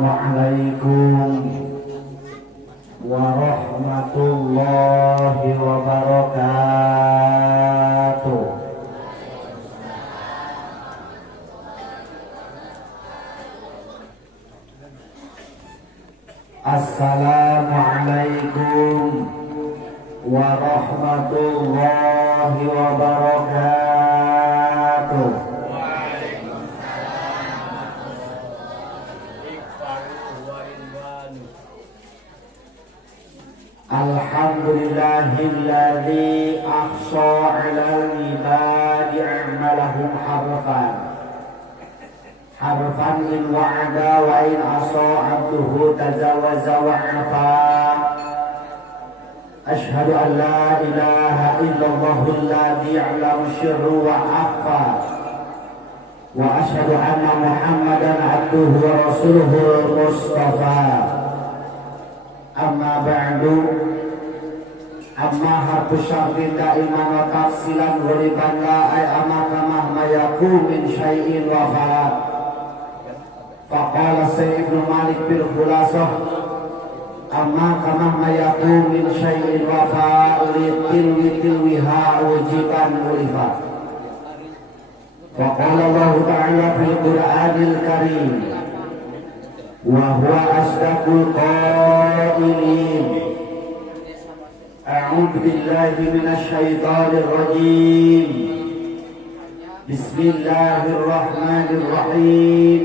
Assalamualaikum warahmatullahi wabarakatuh. Assalamualaikum warahmatullahi wabarakatuh. Alhamdulillahilladzi ahsa 'alal ibadi a'malahum harfan in wa'ada wa in asa 'abduhu tajawaza wa 'afa. Ashhadu an la ilaha illallahul ladzi ya'lamu sirra wa akhfa wa ashhadu anna Muhammadan 'abduhu wa rasuluhul mustafa. Amma ba'du, amma harfu syartin da'iman wa tafsilan ghaliban la ay amaka mahma yakum min syai'in wa fa'at. Faqala Sayyid Ibn Malik bil khulasah, amma kamahma yakum min syai'in wa fa'at litilwiha ujiban ulifat. Faqala Allah ta'ala fil Qur'anil Karim, wa huwa asdaqul qailin. A'udzu billahi minasy syaithanir rajim. Bismillahirrahmanirrahim.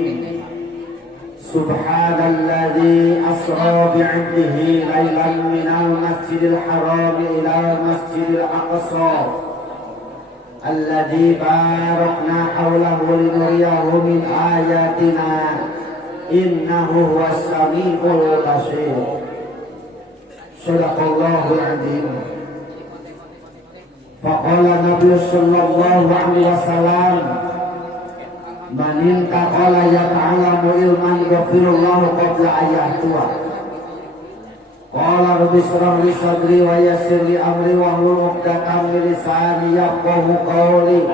Subhanalladzi asra bi'abdihi lailan minal masjidil haram ilal masjidil aqsa alladzi barakna hawlahu linuriyahu min ayatina innahu huwas samiul basir. Shadaqallahul azim. Faqala Nabi sallallahu alaihi wasallam, man intaqala yata'alamu ilman ghafirullahu qabla ayatuha. Qala rabbi shrah li sadri wa yassir li amri wa hlul 'uqdatam min lisani yafqahu qawli.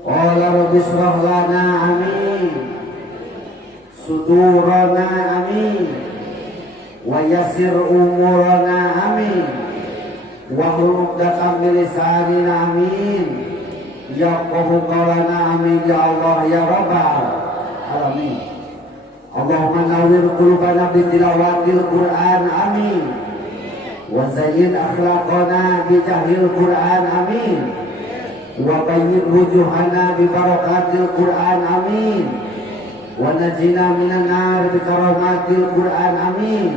Qala rabbi shrah lana amin sudurana amin wa yassir umurana amin wa hlul 'uqdatam min lisanina amin yafqahu qawlana amin ya Allah ya rabbal alamin. Allahumma nawwir qulubana bi tilawatil Qur'an amin wa zayyin akhlaqana bi jahlil Qur'an amin wa bayyin wujuhana bi barakatil Qur'an amin wa najina minan nar bi karamatil Qur'an amin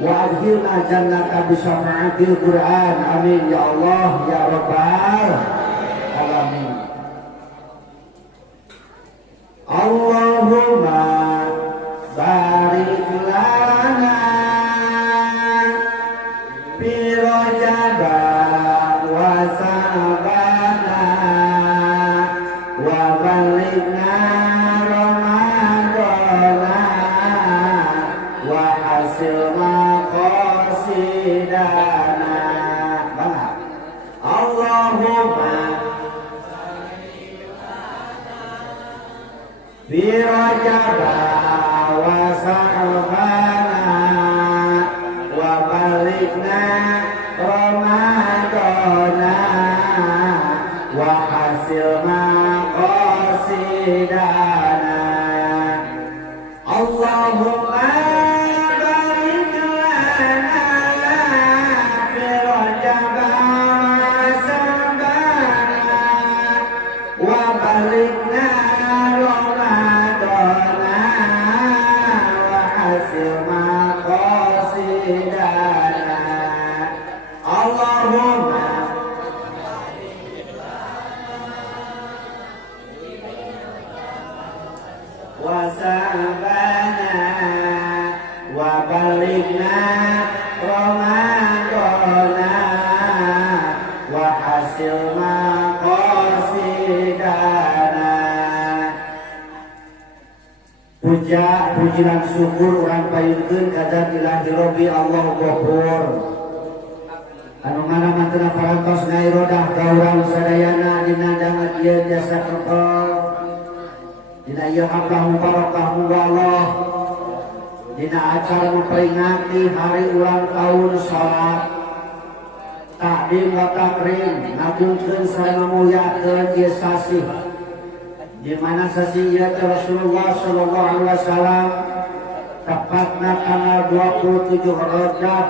wa adkhilna jannata bi syafa'atil Qur'an amin ya Allah ya rabbal alamin. Allahumma barik lana fi Rajab wa Sa'bana wa balighna Ramadana wa hasil maqasidana. Allahumma fi Rajab wa Sa'bana wa balighna Ramadana wa hasil maqasidana. Allahumma barik lana fi Rajab wa Sa'bana wa balighna Ramadana wa hasil maqasidana. Allahumma wa Sa'bana wa balighna Ramadana wa hasil maqasidana. Puja puji lan syukur urang payungkeun ka Zat Ilahi Rabbi Allah Ghafur anu ngaramantena parantos ngairodah ka urang sadayana dina dangat ieu jasa kekal dina ieu abdah barakah Allah dina acara memperingati hari ulang tahun sholat takdim wa takrim ngagungkeun sareng ngamuliakeun ieu sasi di mana sasi ieu Rasulullah sallallahu alaihi wasallam tepatna tanggal 27 Rajab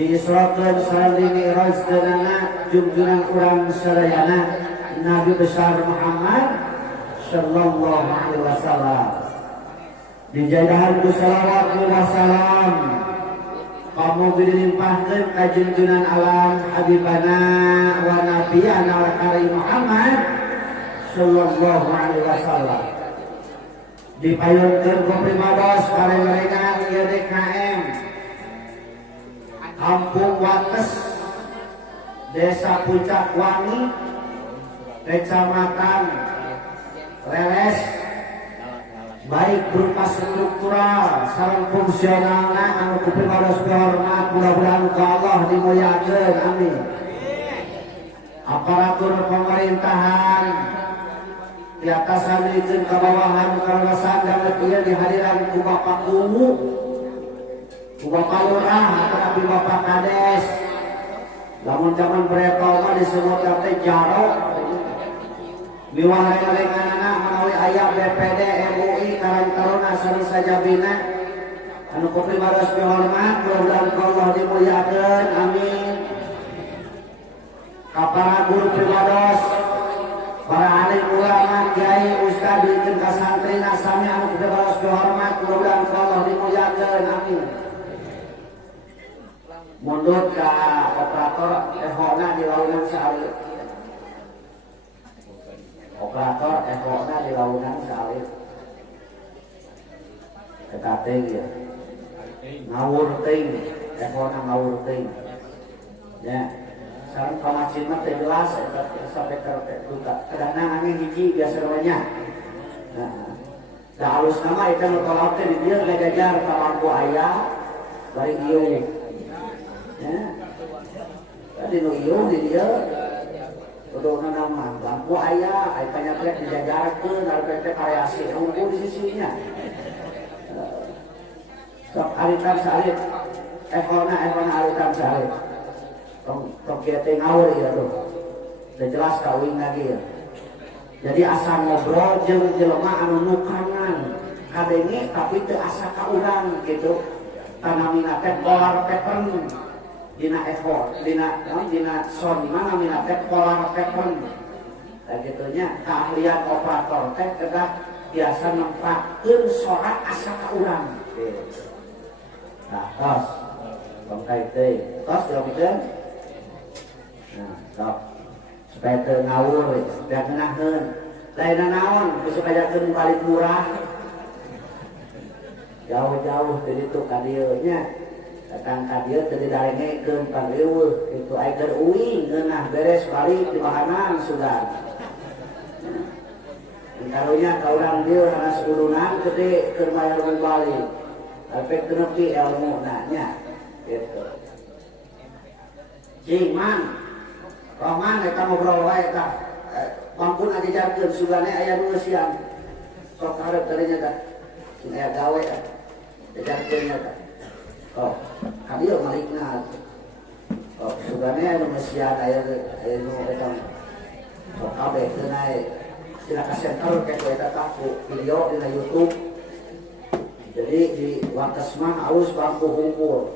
diisrokeun sareng dimi'rajkeunana junjungan urang sadayana Nabi besar Muhammad sallallahu alaihi wasallam dijadahan ku salawat wa salam kamu dilimpahkeun ka junjunan alam habibana wa nabiyana wa karim Muhammad sallallahu alaihi wasallam dipayunkeun ku primados karengan ieu DKM Kampung Wates Desa Puncak Wangi Kecamatan Leles baik berupa struktural sareng fungsionalna anu kupimados hormat mudah-mudahan ku Allah dimuliakeun amin. Aparatur pemerintahan di atasan dikeun ka bawahan kawasan dan ieu dihadiran ku Bapak Kumu, ku Bapak Lurah ataupun Bapak Kades. Lamun zaman berepa mah disebut teh Jaro. Miwah-renganana menawi aya BPD MUI Karang Taruna sareng sajabina anu kuprimados hormat mudah-mudahan Allah dimuliakeun amin. Ka para guru primados para alim ulama kiai ustad dikeun ka santrina sami anu kuprimados hormat mudah-mudahan Allah dimuliakeun amin. Mundur ka operator ehona di Laungan Salib. Operator ehona di Laungan Salib. Eta teh ya. Ngawur teuing, ehona ngawur teuing. Ya. Sareng ka masjid mah teh jelas eta sampai ka duka. Kadang-kadang angin hiji biasa namanya. Nah. Da alus nama eta nu tolak teh di dieu ngajajar ka lampu aya bari ieu. Ya, tadi nu ieu di dia, kedua nama lampu ayah, ayah penyakit dijajarkan, ada variasi lampu di sisinya. Sok alitan salib, ehona alitan salib, tok kita ngawur ya tuh, udah jelas kawin lagi ya. Jadi asal ngobrol jeung jelema anu nukangan, kadenge tapi teu asa ka urang gitu, tanamina teh polar pattern. Dina effort, dina son mana mina teh polar pattern. Kayak gitunya keahlian operator teh kedah biasa nempatkeun sorak asa ka urang. Nah, tos. Bangkai teh. Tos diomikeun. Nah, sok. Supaya teu ngawur, supaya ngeunaheun. Lain naon, supaya teu balik murah. Jauh-jauh dari itu ka dieu nya. Datang ka dieu teu didarengekeun pangeuweuh kitu aya keur uing ngeunah beres balik di bahanan sudah. Karunya ka urang dieu kana sulunan gede keur bayar balik. Tapi teu nepi ilmuna nya kitu. Cing man, roman eta ngobrol wae tah. Mampun ajajarkeun sugane aya nu siang. Sok hareup teh nya tah. Sing aya gawe ajajarkeun nya tah. Oh, kami malikna. Oh, sugane anu mesian aya nu eta. Oh, kabeh teu nae. Sila ka center kayak eta taku video di YouTube. Jadi di Wates mah alus bangku hunkul.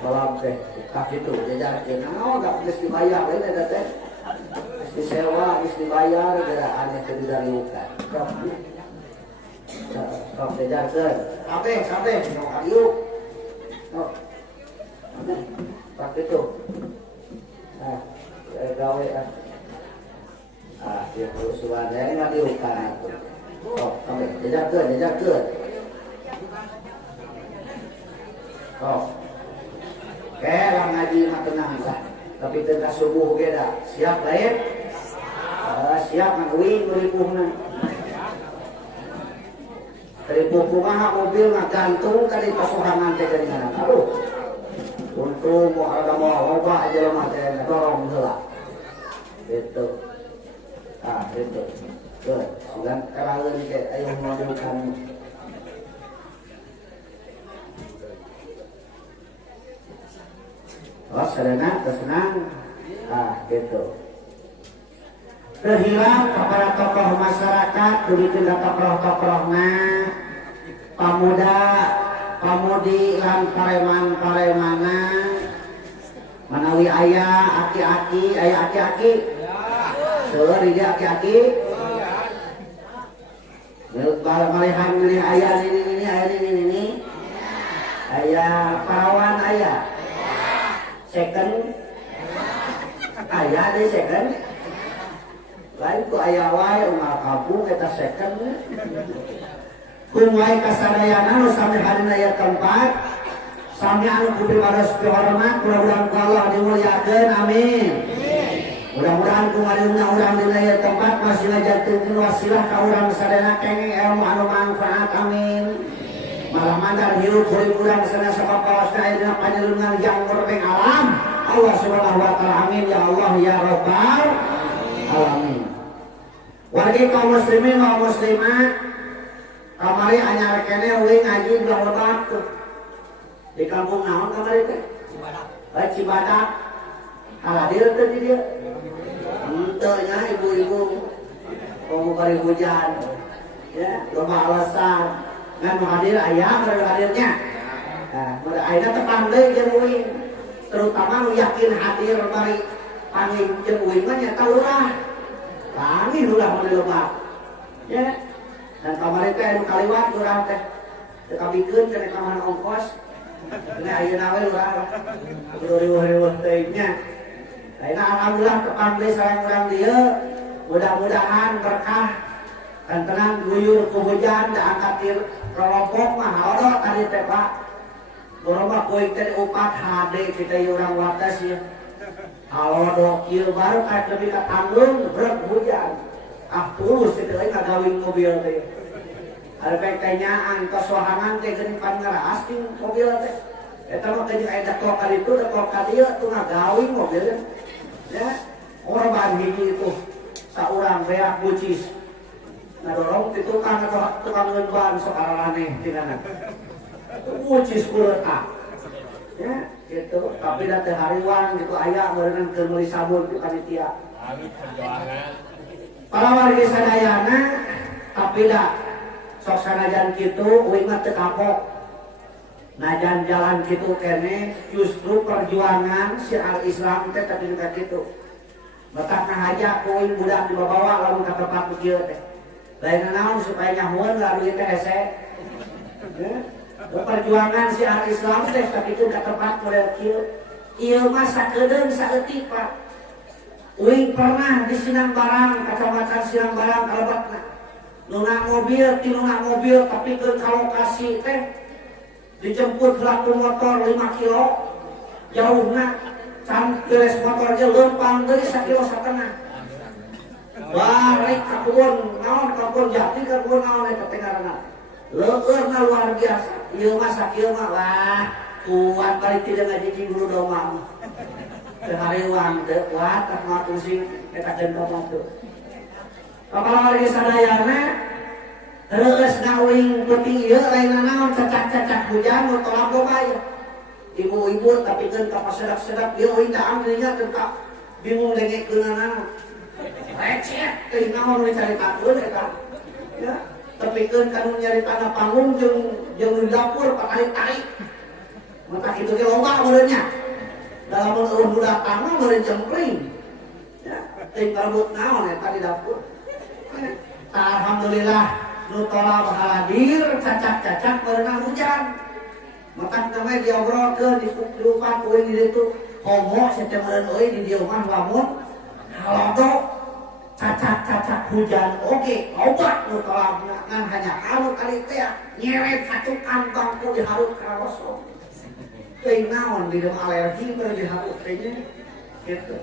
Kolam teh tak kitu jajarkeun. Naon da geus dibayar we eta teh. Geus disewa, geus dibayar gara aneh teu didariukan. Sok jajarkeun. Kabeh nu ayuk. Oh, tak itu. Nah, gawe dia perusuhan yang nggak diukan itu. Oh, oke, jajarkeun. Oh, lah ngaji mah tenang lah. Tapi tengah subuh ge da. Siap lain? Siap ngaduin meripuhna. Ripuh kumaha mobil ngagantung kali pasuhangan teh jaringan. Aduh. Untung mau ada mau loba aja lemah teh dorong heula. Gitu. Gitu. Tuh, sugan karaeun ge aya mobil kan. Oh sedena tersenang. Gitu. Terhilang kepada tokoh masyarakat, begitu tokoh-tokohna, pemuda, pamudi lan pareman-paremana, manawi ayah aki-aki, ayah aki-aki, seueur dia aki-aki, malihan milih ayah ini, ayah ini, ayah perawan ayah, second. Ayah deh second, lain ku ayah wae umal kampung kita second. Kumai kasadayana nu sami hadina aya tempat, sami anu kudu pados dihormat, mudah-mudahan ku Allah dimuliakeun, amin. Mudah-mudahan kumarinna urang dina aya tempat masih ngajanteun wasilah ka urang sadayana kenging ilmu anu manfaat, amin. Malah mandar hirup kuring urang sadaya sapapawasna aya dina panjenengan yang berbeng alam. Allah subhanahu wa ta'ala, amin ya Allah ya rabbal alamin. Wargi kaum muslimin kaum muslimat, kamari anyar kene uing ngaji belah lebat di kampung naon kamari teh? Cibadak. Cibadak. Haladir teh di dia. Henteu nya ibu-ibu mau bari hujan. Ya, loba alasan. Ngan hadir aya bari hadirnya. Nah, bari ayeuna teh pandai jeung uing. Terutama lu yakin hadir bari panging jeung uing mah nya lurah. Panging lurah mun lebak. Ya. Dan kemarin teh anu kaliwat lurah teh. Teu kabikeun kana kamana ongkos. Ini ayeuna we lurah. Riweuh-riweuh teh nya. Ayeuna alhamdulillah tepang deui sareng urang dieu. Mudah-mudahan berkah dan tenang guyur ku hujan da angkat kelompok mah haodot tadi teh Pak. Boroma koin tadi upat HD kita orang watas ya. Kalau dok kieu baru kayak lebih ke tanggung berat hujan. Tulus itu lagi ngagawin mobil teh. Ada pektenyaan kesohangan teh geuning pan ngaraas ting mobil teh. Eta mah kejeung aya dakok ka ditu dakok ka dieu tuh ngagawin mobil. Ya, korban hiji itu saurang beak bucis. Ngadorong ti tukang ngeunban sok araraneh tingana. Ucis kuleta ya gitu, tapi dah teh hariwan gitu aya meureun keur meuli sabun ku panitia. Para wargi sadayana tapi dah sok sanajan kitu uing mah teu kapok. Najan jalan kitu kene justru perjuangan syiar Islam teh tapi juga kitu. Betak ngahajak uing budak dibawa lamun ka tempat kieu teh. Lain naon supaya nyahueun lalu teh hese. Ya. Perjuangan syiar Islam teh tapi itu ke tempat model kieu. Ieu mah sakedeung saeutik Pak. Uing pernah di Sinang Barang, kacamatan Sinang Barang kalebatna. Nuna mobil, tinuna mobil tapi ke lokasi teh dijemput laku motor 5 kilo jauhna can beres motor ge leumpang deui 1,5 kilo. Balik ka kebun naon ka kebun jati ka kebun naon eta teh ngaranna. Leueurna luar biasa. Ieu mah sakieu mah wah kuat balik tidak ngajiji dulu domang. Teu hariwang teu kuat tak mah pusing eta keun domang teu. Kapala wargi sadayana reueusna uing peuting ieu lainna naon cacak-cacak hujan nu tolak boga ieu. Ibu-ibu tapi keun ka pasedak-sedak ieu uing da ambilnya keun ka bingung dengekeunana. Recet teuing naon we caritakeun eta. Ya. Tepikeun kanu nyarita panggung jeung di dapur patari-tari. Mata kitu ge loba meureunnya. Dalam eueuh budak mah meureun cempring. Ya, teuing rambut naon eta di dapur. Alhamdulillah nu tola hadir cacak-cacak meureunna hujan. Maka namanya diobrolkeun diupat euy di ditu. Homo sateu meureun euy di dieu mah lamun halodo cacak-cacak hujan oke obat nu tolakna ngan hanya anu kali teh nyeret satu kantong ku dihareup ka rosok teuing naon di dalam alergi baru dihareup teh nya kitu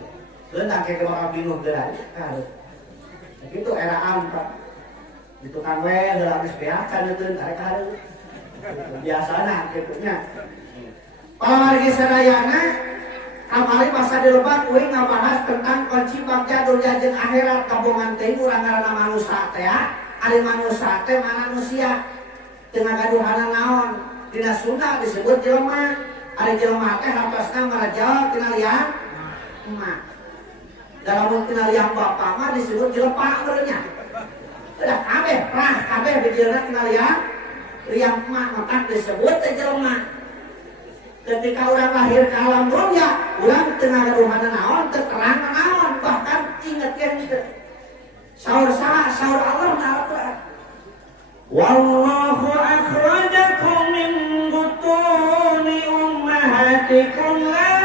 leunang ke bakal bingung geura hareup kitu eraan Pak di tukang we heula geus beacan euteun arek hareup biasana kitu nya pamargi sadayana kamari masa di Lebak uing ngabahas tentang kunci bagja dunya jeung akhirat kabongan teh urang ngaranna manusia teh ya. Ari manusia teh mana manusia teu ngagaduhana naon. Dina Sunda disebut jelema Ada jelema teh hartosna maraja tina liang emak. Dalam tina liang bapa mah disebut jelepa urangnya. Udah kabeh prah kabeh dijieuna tina liang emak maka disebut teh jelema. Ketika orang lahir ke alam dunia, orang tengah ruhana naon, terang naon, bahkan ingat yang itu. Saur Allah naon. Wallahu akhrajakum min butuni ummahatikum la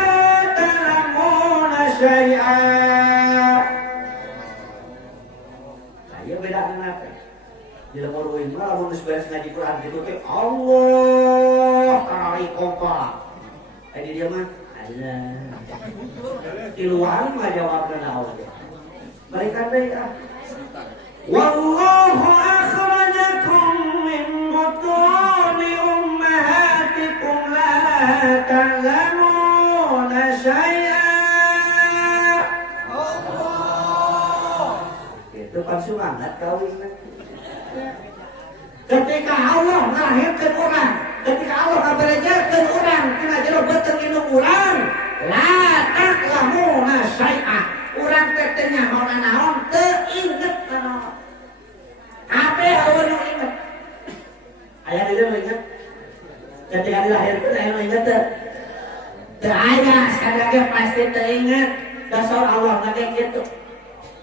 ta'lamuna syai'a. Saya beda dengan apa? Bila mau ruin mah lamun geus beres ngaji Quran gitu teh Allah tarik kompak. Tadi dia mah Allah. Di luar mah jawabna naon. Balikan deui ah. Wallahu akhrajakum min butuni ummahatikum la ta'lamuna syai'a. Allah. Itu kan semangat kawin. Ketika Allah ngelahirkan orang, ketika Allah ngaberejakeun urang tina jero beuteung indung urang, la ta'lamuna syai'a. Urang teh teu nyaho naon, teu inget naon. Kabeh eueun nu inget. Aya di dieu inget. Ketika dilahirkeun aya nu inget teu? Teu aya, sadage pasti teu inget. Dasar Allah na ge kitu.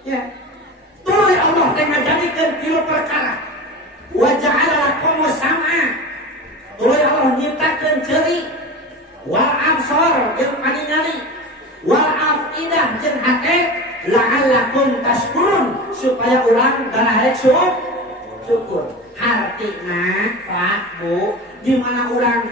Ya. Tuluy Allah teh ngajadikeun tilu perkara. Wa ja'ala lakumus sam'a. Tuluy Allah nyiptakeun ceuri, wal absar jeung paningali, wal afidah jeung hate, la'allakum tashkurun supaya urang daraek syukur. Hartina Pak Bu, di mana urang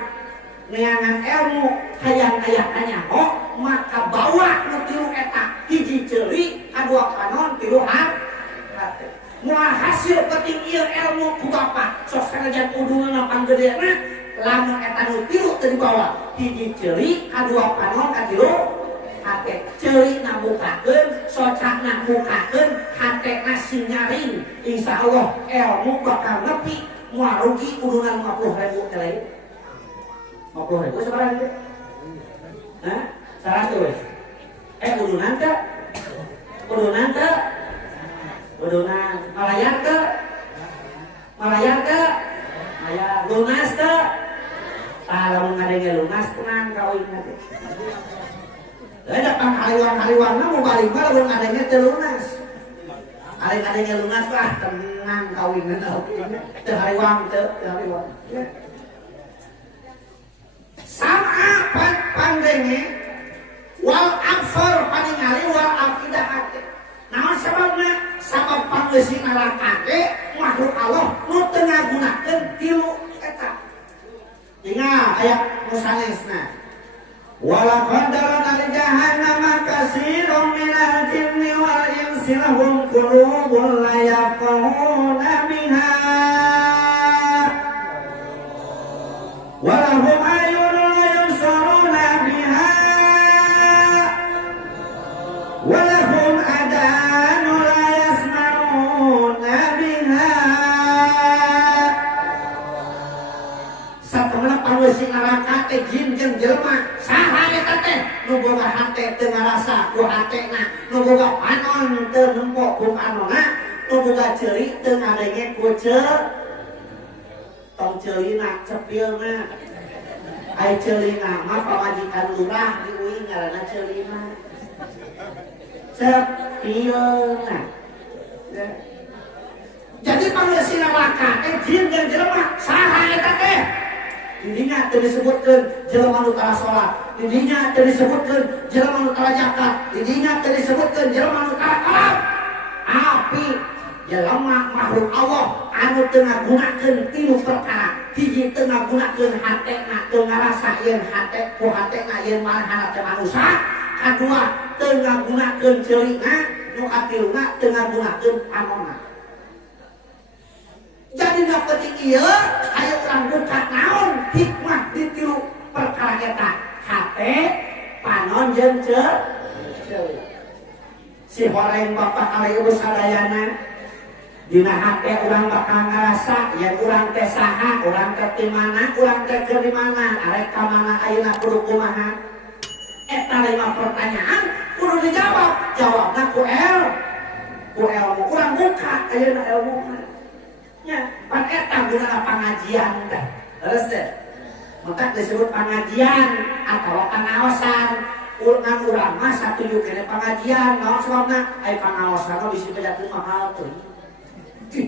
neangan ilmu hayang aya kanyaho, maka bawa nu tilu eta, hiji ceuri, kadua panon, tilu hate. Moal hasil penting ieu ilmu ku bapa, sok sanajan udunna panggedena, lamun eta nu tilu teu dibawa, hiji ceuri, kadua panon, katilu hate. Ceurina bukakeun, socana bukakeun, hatena sinyaring. Insyaallah ilmu bakal nepi, moal rugi udunna 50.000 teh lain. 50.000 sabaraha teh? Hah? 100. Udunan teh? Udunan teh? Udunan malayar teh? Malayar teh? Malayar lunas teh? Tah lamun ngadenge lunas tenang kawinna teh. Ada pang haliwang-haliwangna mau balik mah lamun ngadenge teu lunas. Ari ngadenge lunas lah tenang kawinna teu haliwang teu haliwang. Sama pandenge wal absar paningali wal afidah hate. Naon sababna? Sabab pangeusi narakake makhluk Allah nu teu ngagunakeun tilu eta. Ingat ayat nu sanesna. Walaqad darana li jahannama katsiran minal jinni wal insi lahum qulubun la yafqahuna biha wa lahum a'yunun la yubsiruna biha wa lahum adhanun la yasma'una biha. Satemana pangeusi neraka teh jin jeung jelema, saha eta teh? Nu boga hate teu ngarasa ku hatena, nu boga panon teu nempok ku panonna, nu boga ceuri teu ngadenge ku tong ceulina cepilna. Ai ceulina mah pamajikan lurah di uing ngaranna ceulina. Cepilna. Jadi pangeusi neraka teh jin jeung jelema, saha eta teh? Didinya teu disebutkeun jelema nu tara salat, didinya teu disebutkeun jelema nu tara zakat, didinya teu disebutkeun jelema nu tara kalam. Api jelema makhluk Allah anu teu ngagunakeun tilu perkara. Hiji teu ngagunakeun hatena, teu ngarasa yen hate ku hatena yen marahana teh manusia. Kadua teu ngagunakeun ceulina, nu katiluna teu ngagunakeun panonna. Jadi penting ieu aya urang buka naon hikmah di tilu perkara eta, hate, panon jeung ceuli. Si horeng bapak ali ibu sadayana dina hate urang bakal ngerasa yen urang teh saha, urang teh di mana, urang teh keur di mana, arek ka mana ayeuna kudu kumaha. Eta 5 pertanyaan kudu dijawab. Jawabna ku ilmu urang buka ayeuna ilmu. Nya, pan eta gunana pangajian teh. Terus teh. Maka disebut pengajian atau pengawasan. Urang mah satuju kene pengajian, naon sebabna? Ai pengawasan bisi bedakeun mahal teuing.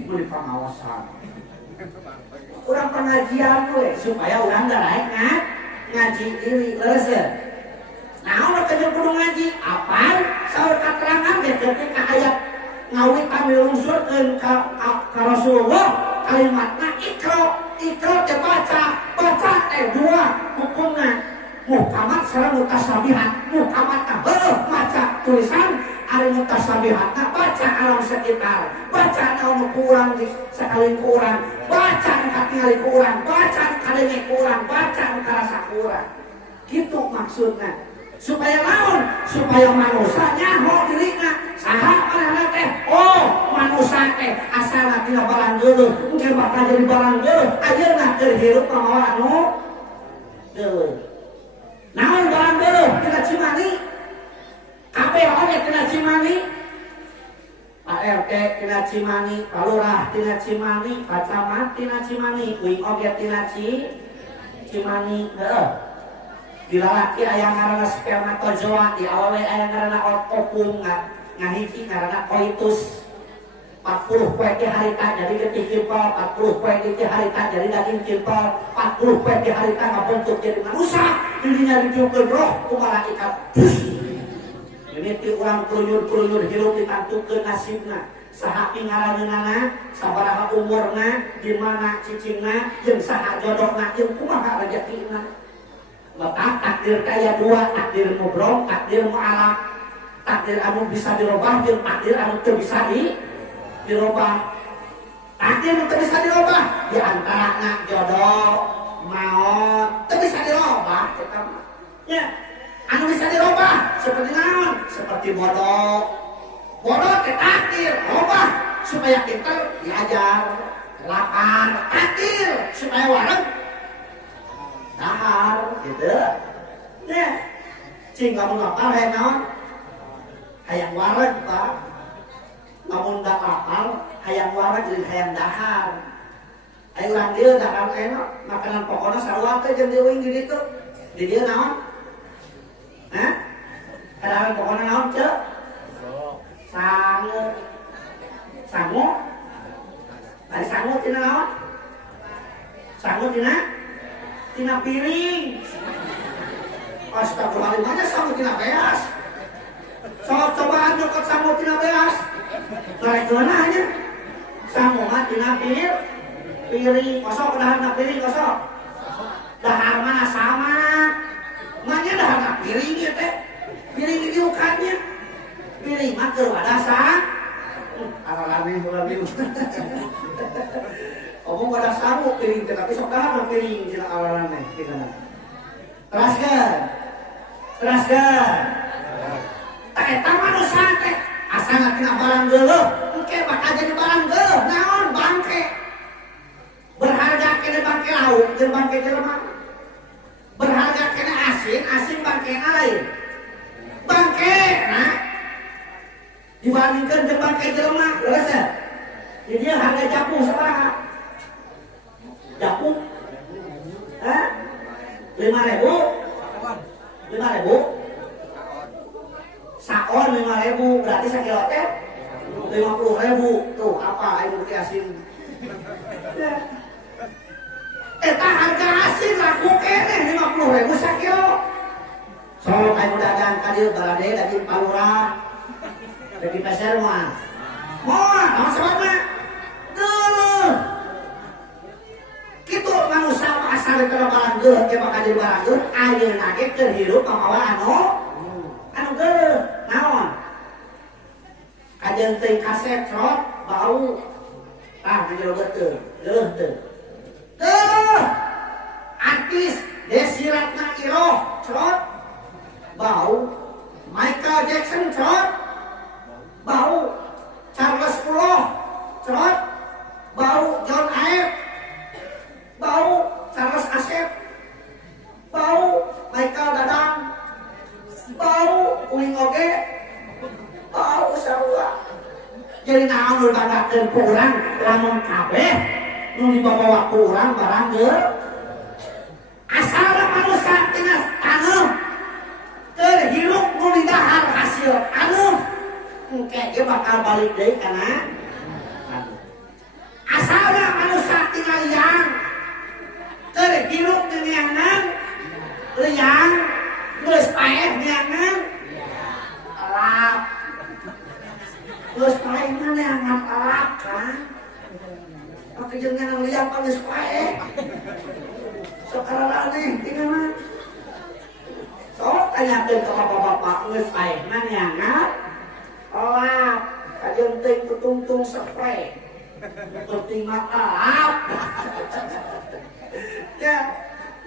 Meuli pengawasan. Urang pengajian we supaya urang daek ngaji diri leres. Naon teh kudu ngaji? Apal saur katerangan ge ketika ayat ngawit kami lungsurkeun ka Rasulullah kalimatna ikro teh baca teh dua hukumna muhkamat sareng mutasabihat. Muhkamat heuh maca tulisan, ari mutasabihat baca alam sekitar, baca naon kurang sekali kurang, baca katingali kurang, baca kadenge kurang, baca karasa kurang. Kitu maksudna. Supaya naon? Supaya manusia nyaho dirina. Saha manehna teh? Oh, manusia teh asalna tina barang geuleuh, engke bakal jadi barang geuleuh. Ayeuna keur hirup pamawa anu geuleuh. Naon barang geuleuh? Tina cimani. Kabeh oge tina cimani. Pak RT tina cimani, Pak Lurah tina cimani, Pak Camat tina cimani, uing oge tina cimani. Heuh. Di lalaki aya ngaranna spermatozoa, di awewe aya ngaranna ovum, ngahiji ngaranna koitus. 40 poe di harita jadi getih kimpal, 40 poe di harita jadi daging kimpal, 40 poe di harita ngabentuk jadi manusia, dirinya dipiukeun roh ku malaikat. Ini ti urang kuluyur hirup ditantukeun nasibna. Saha pingaraneunana, sabaraha umurna, di mana cicingna, jeung saha jodohna, jeung kumaha rezekina. Maka takdir kaya dua, takdir mubrong, takdir mu'alak. Takdir anu bisa dirubah, jeung takdir anu teu bisa dirubah. Takdir anu teu bisa dirubah, di antarana jodoh, maot, teu bisa dirubah. Ya, anu bisa dirubah seperti naon? Seperti bodoh. Bodoh teh takdir, robah supaya pintar diajar. Lapar, takdir supaya wareg dahar gitu. Ya, cing kamu lapar hayang naon? Hayang wareg Pak. Lamun da lapar hayang wareg jeung hayang dahar. Aya urang dieu dahar enak, makanan pokona sarua teh jeung dieuing di ditu. Di dieu naon? Hah? Kadaharan pokona naon ceu? Sangu. Sangu? Ari sangu tina naon? Sangu tina piring. Astagfirullahaladzim, mana sangu tina beas? Cobaan nyokot sangu tina beas. Narek geunahnya. Sangu mah tina piring. Kosok daharna piring kosok. Dahar mana sama. Manya daharna piring ya teh. Piring diukatnya. Piring mah keur wadah sang. Alalane ulah liu. Omong wadah sangu piring teh tapi sok dahar piring tina alalane kitu. Teraskeun. Tak eta manusia teh asalna tina barang geuleuh, engke bakal jadi barang geuleuh. Naon bangke? Berharga kene bangke lauk jeung bangke jelema. Berharga kene asin bangke lain. Bangke, nah. Dibandingkeun jeung bangke jelema, leres ya? Jadi harga japu sabaraha? Japu? Hah? 5.000? 5.000? Saon 5.000 berarti sakilo teh 50.000. Tuh apa aing beli asin. Eta harga asin laku keneh 50.000 sakilo. Sok aing dagang ka dieu balade daging palura. Daging pasar mah. Moal, naon sababna? Geuleuh. Kitu manusia asal keur barang geuleuh ge bakal jadi barang geuleuh, ayeuna ge keur hirup pamawa anu geuleuh. Naon? Kajeun teuing kaset rot bau. Tah ngajero teu, geuleuh teu. Geuleuh. Artis Desiratna Iroh cerot bau. Michael Jackson cerot bau. Charles Puloh cerot Asep, bau Michael Dadang, bau uing oge, bau sarua. Jadi naon nu banggakeun ku urang lamun kabeh nu dibawa ku urang barang ge asalna manusia tina taneuh keur hirup nu didahar hasil anu engke ge bakal balik deui kana asalna manusia tina liang keur hirup di liangan liang geus paeh liangan alap geus paeh mah liangan alap kan make jeung liangan liang pa geus paeh sekarang nih tinggal mah sok tanyakeun ka bapak-bapak geus paeh mah liangan alap kajeung teuing tutungtung spray penting mah alap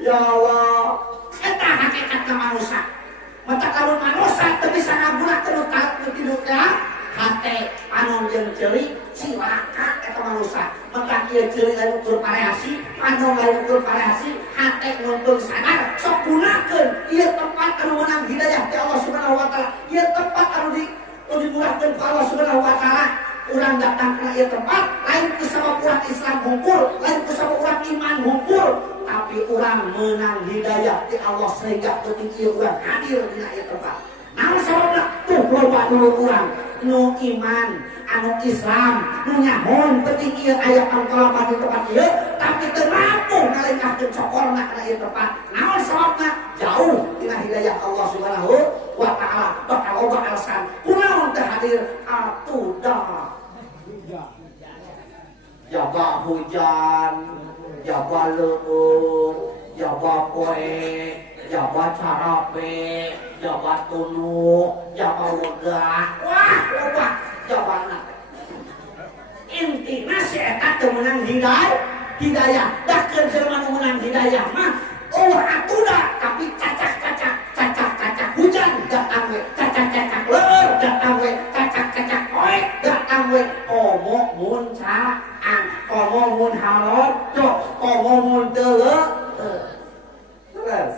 ya Allah eta hakikatna manusia mata kalau manusia teu bisa ngagunakeun nu tidurna hate anu jeung ceurik cilaka eta manusia mata ieu ceurik anu ukur variasi anu anu ukur variasi hate nuntun sadar sok gunakeun ieu tempat anu meunang hidayah ti Allah Subhanahu wa taala ieu tempat anu dimurahkeun ku Allah Subhanahu wa taala urang datang ke ieu tempat lain ku sabab urang Islam hungkul lain ku sabab urang iman hungkul tapi urang meunang hidayah ti Allah sehingga penting ieu urang hadir dina ieu tempat naon sababna tuh loba dulur urang nu iman anu Islam nu nyahon penting ieu aya pangkalaban di tempat ieu tapi teu mampu ngalengahkeun cokorna kana ieu tempat naon sababna jauh tina hidayah Allah Subhanahu wa taala bakal loba alasan kunaon teu hadir atuh dah jaba hujan jaba leueur jaba poe jaba carape jaba tunuk jaba wegah wah loba jabana intina si eta teu meunang hidayah dah keur jelema nu meunang hidayah mah atuda tapi cacak hujan datang we cacak leueur datang we cacak poe datang we omo mun caan omo mun halojo omo mun teu terus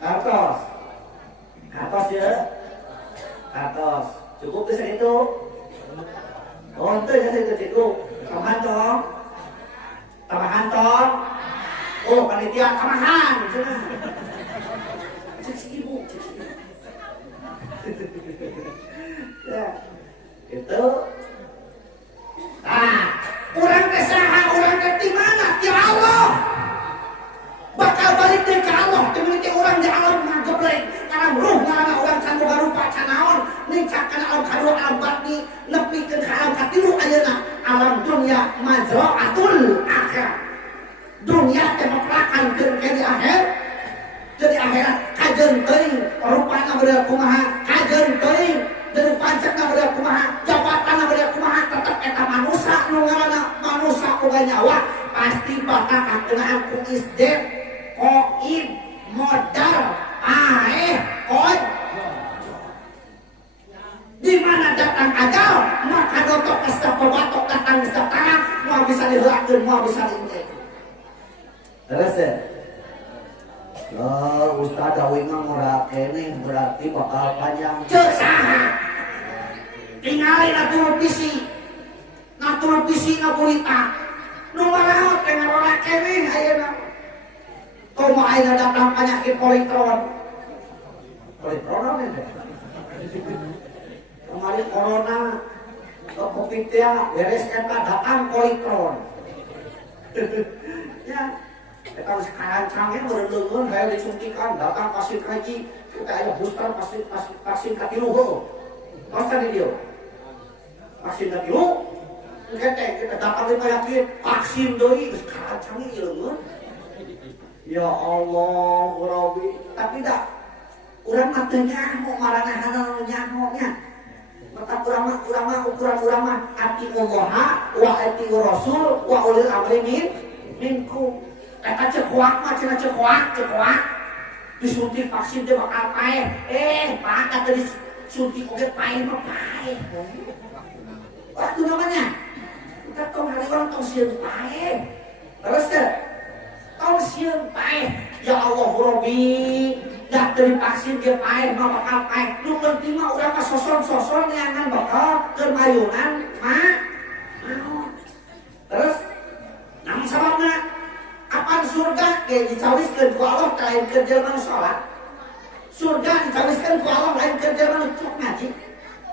atos ya atos cukup bisa itu oh itu ya itu cukup tambahan tong oh panitia tambahan cik ibu ya itu urang teh saha urang teh di mana ti Allah bakal balik deui ka Allah teu meuti urang di alam ngagebleng alam ruh ngaranna urang can boga rupa can naon nincak kana alam kadua alam batni nepikeun ka alam katilu ayeuna alam dunya mazra'atul akhirah dunya teh mapelakankeun ke di akhir jadi akhirat kajeun teuing rupana beureuh kumaha kajeun teuing dari pancakna beureuh kumaha jabatanna beureuh kumaha tetep eta manusia nu ngaranna manusia boga nyawa pasti bakal kakenaan ku isdep koin modal kod di mana datang ajal maka dotok kesep batok datang kesep tangan mau bisa diheulakeun mau bisa diintek terus ya Ustaz Dawi mah murah kene berarti bakal panjang cek saha tingali natur visi ngapurita nu malaot teh ngarola kene ayeuna komo ayeuna datang penyakit politron teh kemarin corona covid teh beres eta datang politron ya eta sekarang canggih beureuh hayang disuntikan datang vaksin kaji kita aya booster vaksin katilu heuh tos tadi dia vaksin katilu kita datang di penyakit vaksin deui sekarang canggih ieu ya Allah Rabbi tapi dah urang mah teu nyaho maranahan anu nyahonya maka urang mah ukuran urang mah ati Allah wa ati Rasul wa ulil amri minkum eta cekuak mah cenah cekuak disuntik vaksin teh bakal paeh pak kata disuntik oge paeh mah paeh waktu namanya kita tong hari orang tong sieun paeh terus teh Tong sieun paeh. Ya Allah Robi, dah dari vaksin dia paeh mah bakal paeh. Nu penting mah urang mah soson-soson neangan bakal keur mayunan mah. Terus namun sababna apaan surga kayak dicawiskeun ku Allah lain keur jelema salat. Surga dicawiskeun ku Allah lain keur jelema sok ngaji.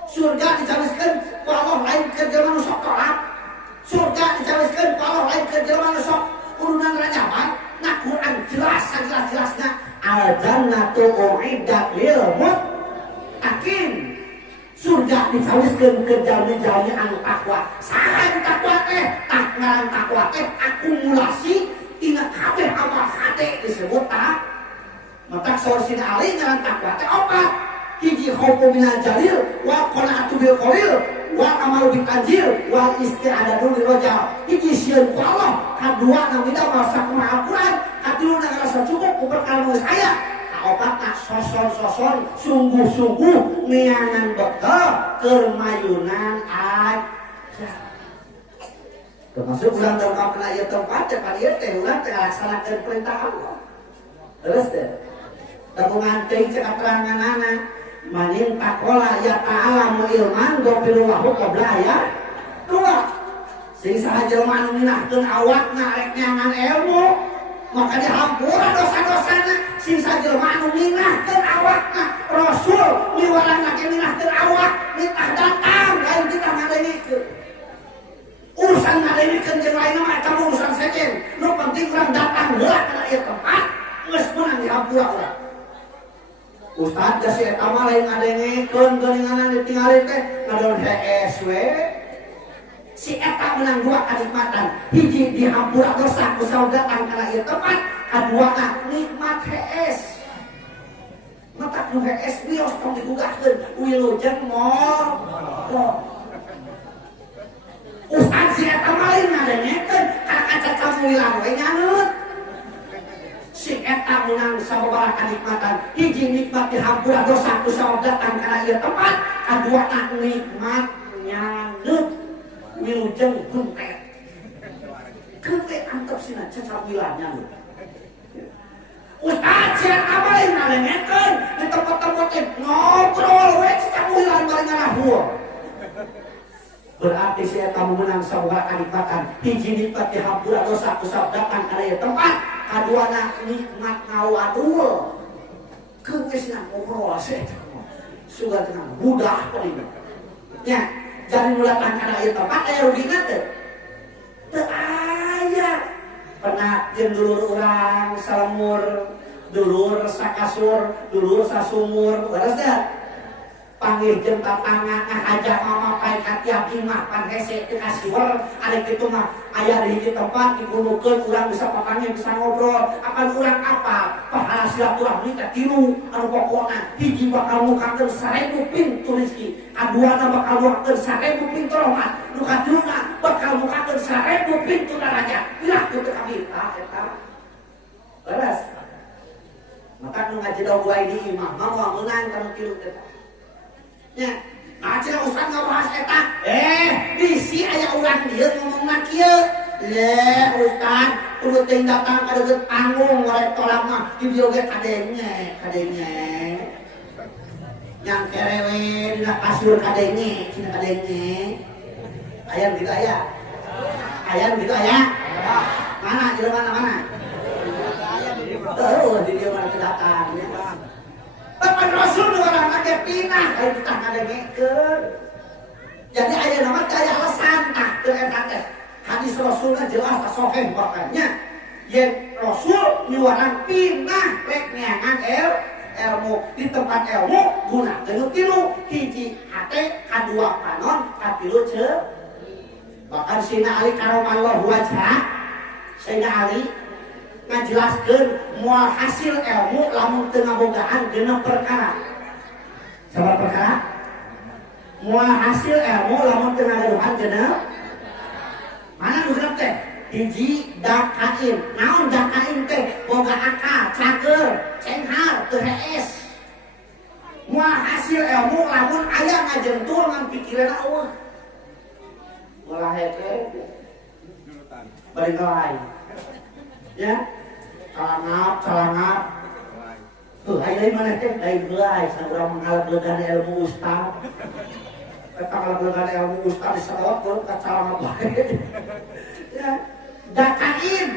Surga dicawiskeun ku Allah lain keur jelema sok tolak. Surga dicawiskeun ku Allah lain keur jelema sok urunan rajaban. Nah Quran jelasnya al-jannatu uiddat lil muttaqin. Surga dicawiskeun ke jalmi-jalmi anu takwa. Saha takwa teh? Tak ngaran takwa teh akumulasi tina kabeh amal hate disebut tak. Maka solusi ali ngaran takwa teh opat. Hiji khaufu minal jalil wa qanaatu bil qalil wa amalu bil tanjil wa isti'adatu lil rajal. Hiji sieun ku Allah, kadua namina masak Al-Qur'an, katilu ngarasa cukup ku perkara nu saya. Obat tak soson-soson sungguh-sungguh niangan bekal kermayunan aja. Termasuk ulang dalam kena ieu tempat cepat ieu teh ulang teh laksanakeun perintah Allah. Terus teh tabungan teuing cek keteranganana manin takola ya ta'alamu ilman gofirullahu qabla ya dua. Sing saha jelema anu minahkeun awakna rek niangan ilmu maka dihampura dosa-dosana. Sing sajelma anu minahkeun awakna Rasul miwarana ge minahkeun awak mitah datang lain kita ngadengikeun. Urusan ngadengikeun jeung lainna mah eta urusan sejen. Nu penting urang datang heula kana ieu tempat geus meunang dihampura urang. Ustad geus eta mah lain ngadengikeun geuninganan ditinggali teh ngadoon HS we. Si eta menang dua kenikmatan. Hiji dihampura dosa kusau datang kana ieu tempat, kaduana nikmat HS. Matak nu HS wios tong digugahkeun wilujeng moal. Ustaz si eta mah lain ngadengekeun kana kaca camuilan we nyaneut. Si eta menang sababaraha kenikmatan. Hiji nikmat dihampura dosa kusau datang kana ieu tempat, kaduana nikmat nyaneut. Wilujeng guntet guntet antep sina cacawilannya Ustaz sian apa yang ngalengekeun di tempat-tempat ngobrol we cacawilan bari ngarahul. Berarti si eta meunang sabaraha kenikmatan. Hiji nikmat dihampura dosa kusab datang kana ieu tempat, kaduana nikmat ngawadul keusna ngobrol se sugan tenang budah tadi nya. Jadi mulatan kana ieu tempat aya rugina teh. Teu aya. Pernah jeung dulur urang salemur, dulur sakasur, dulur sasumur, beres teh. Panggil jeung tatangga ngahajak mama pae ka tiap imah pan hese teu kasiwer, ade kitu mah aya di hiji tempat dikunukeun urang bisa papanggih bisa ngobrol. Akan urang apa? Pahala silaturahmi teh tilu anu pokona. Hiji bakal mukakeun 1000 pintu rezeki, kaduana bakal mukakeun 1000 pintu rahmat, nu katiluna bakal mukakeun 1000 pintu darajat. Pilah teu teu kabita eta. Beres. Maka nu ngaji dua ini imah mah moal meunang kana tilu teh. Ya, nah cina ustad ngabahas eta. Bisi aya urang dieu ngomongna kieu. Ustad, kudu teuing datang ka deukeut panggung ngorek tolak mah di dieu ge kadenge. Yang kerewe dina kasur kadenge, cina kadenge. Aya gitu aya. Aya gitu aya. Mana di mana? Di dieu mana datang. Tepan Rasul orang ngake pinah kalau kita ngadengekeun. Jadi aya nama daya alasan tah teu eta teh. Hadis Rasulna jelas ta sahih bakanya. Yen Rasul nyuwarang pinah rek neangan ilmu di tempat ilmu gunakeun tilu. Hiji hate, kadua panon, katilu ceu. Bahkan Sayyidina Ali karamallahu wajhah, Sayyidina Ali ngajelaskeun moal hasil ilmu lamun teu ngabogaan genep perkara. Sabaraha perkara? Moal hasil ilmu lamun teu ngagaduhan genep. Mana nu genep teh? Hiji dakain. Naon dakain teh? Boga akal, cager, cenghar, teu hees. Moal hasil ilmu lamun aya ngajentul ngan pikiranna eueuh. Moal heke bari lain. Ya, calangap tuh ayo mana teh lain belas urang mengalap-legan ilmu ustaz eta ngalap-legan ilmu ustaz disalawat kudu ka calangap bae ya dakain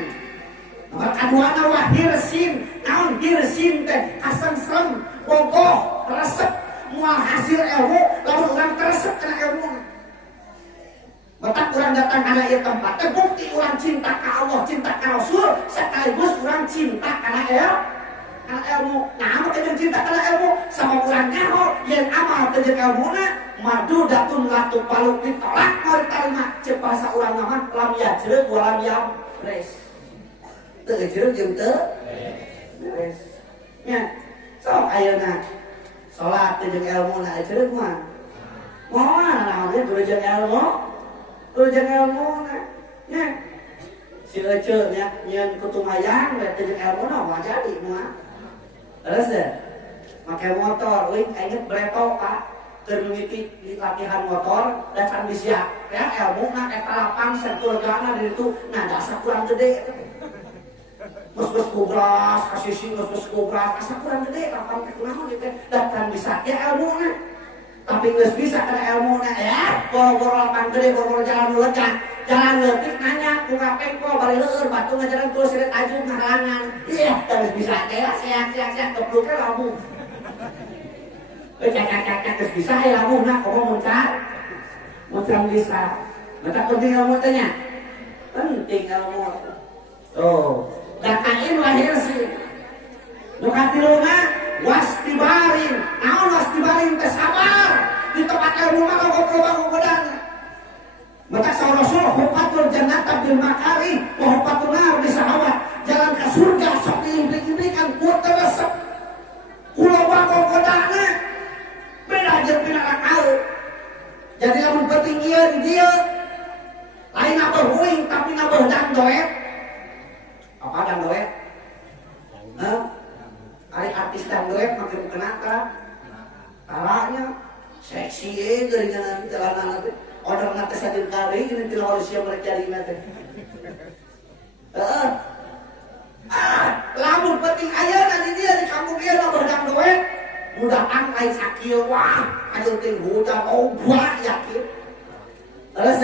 nomor kaduana wah hirsin naon hirsin teh kasengsem bogoh resep moal hasil ilmu lamun urang teresep kana ilmu mata urang datang kana ieu tempat teh bukti urang cinta ka Allah cinta ka Rasul sekaligus urang cinta kana ilmu nah teh cinta kana ilmu sama urang nyaho yen amal teh ilmuna madu datun latu paluk ditolak mau diterima cek bahasa urang mah lam yajreug walam yam res teu jreug jeung teu res nya sok ayeuna salat teh jeung ilmuna jreug mah moal naon kudu jeung ilmu kudu jeung ilmuna nya si ece nya nyeun kutumayang we teh jeung ilmuna moal jadi moal terus deh make motor euy inget breto Pak keur mimiti latihan motor dan can bisa ya ilmuna eta lapang sertulgana di ditu nah dasar kurang gede mus kubras kasih mus kubras asa kurang gede lapang teh kunaon ieu teh dan can bisa ya ilmuna tapi geus bisa kana ilmuna ya boro-boro lapang gede boro-boro jalan leucah jalan leutik nanya ku kapengko bari leueur batu ngajaran terus seret aju ngarangan iya geus bisa teh seak goblok teh lamu cak geus bisa ya lamu na komo muncang bisa mata penting ilmu teh nya penting ilmu oh dakain lahir sih nu katiluna wastibarin naon wastibarin teh sabar di tempat ilmu mah goblok-goblokna maka saur Rasul hufatul jannata bil makari wa hufatul nar bisahawat jalan ke surga sok diimplik-implikan ku teresep kuloba gogodana beda jeung pina akal jadi lamun penting ieu di dieu lain abeuh uing tapi nabeuh dang doet apa dang doet ari artis dang doet makin kena taranya seksi geuningan jalanan teh order nate sadin kali ini teu harus siap mencari teh lamun penting ayeuna di dia di kampung ieu nabeuh dang doet mudahan lain sakieu wah ayeuna teh hujan oba yakin terus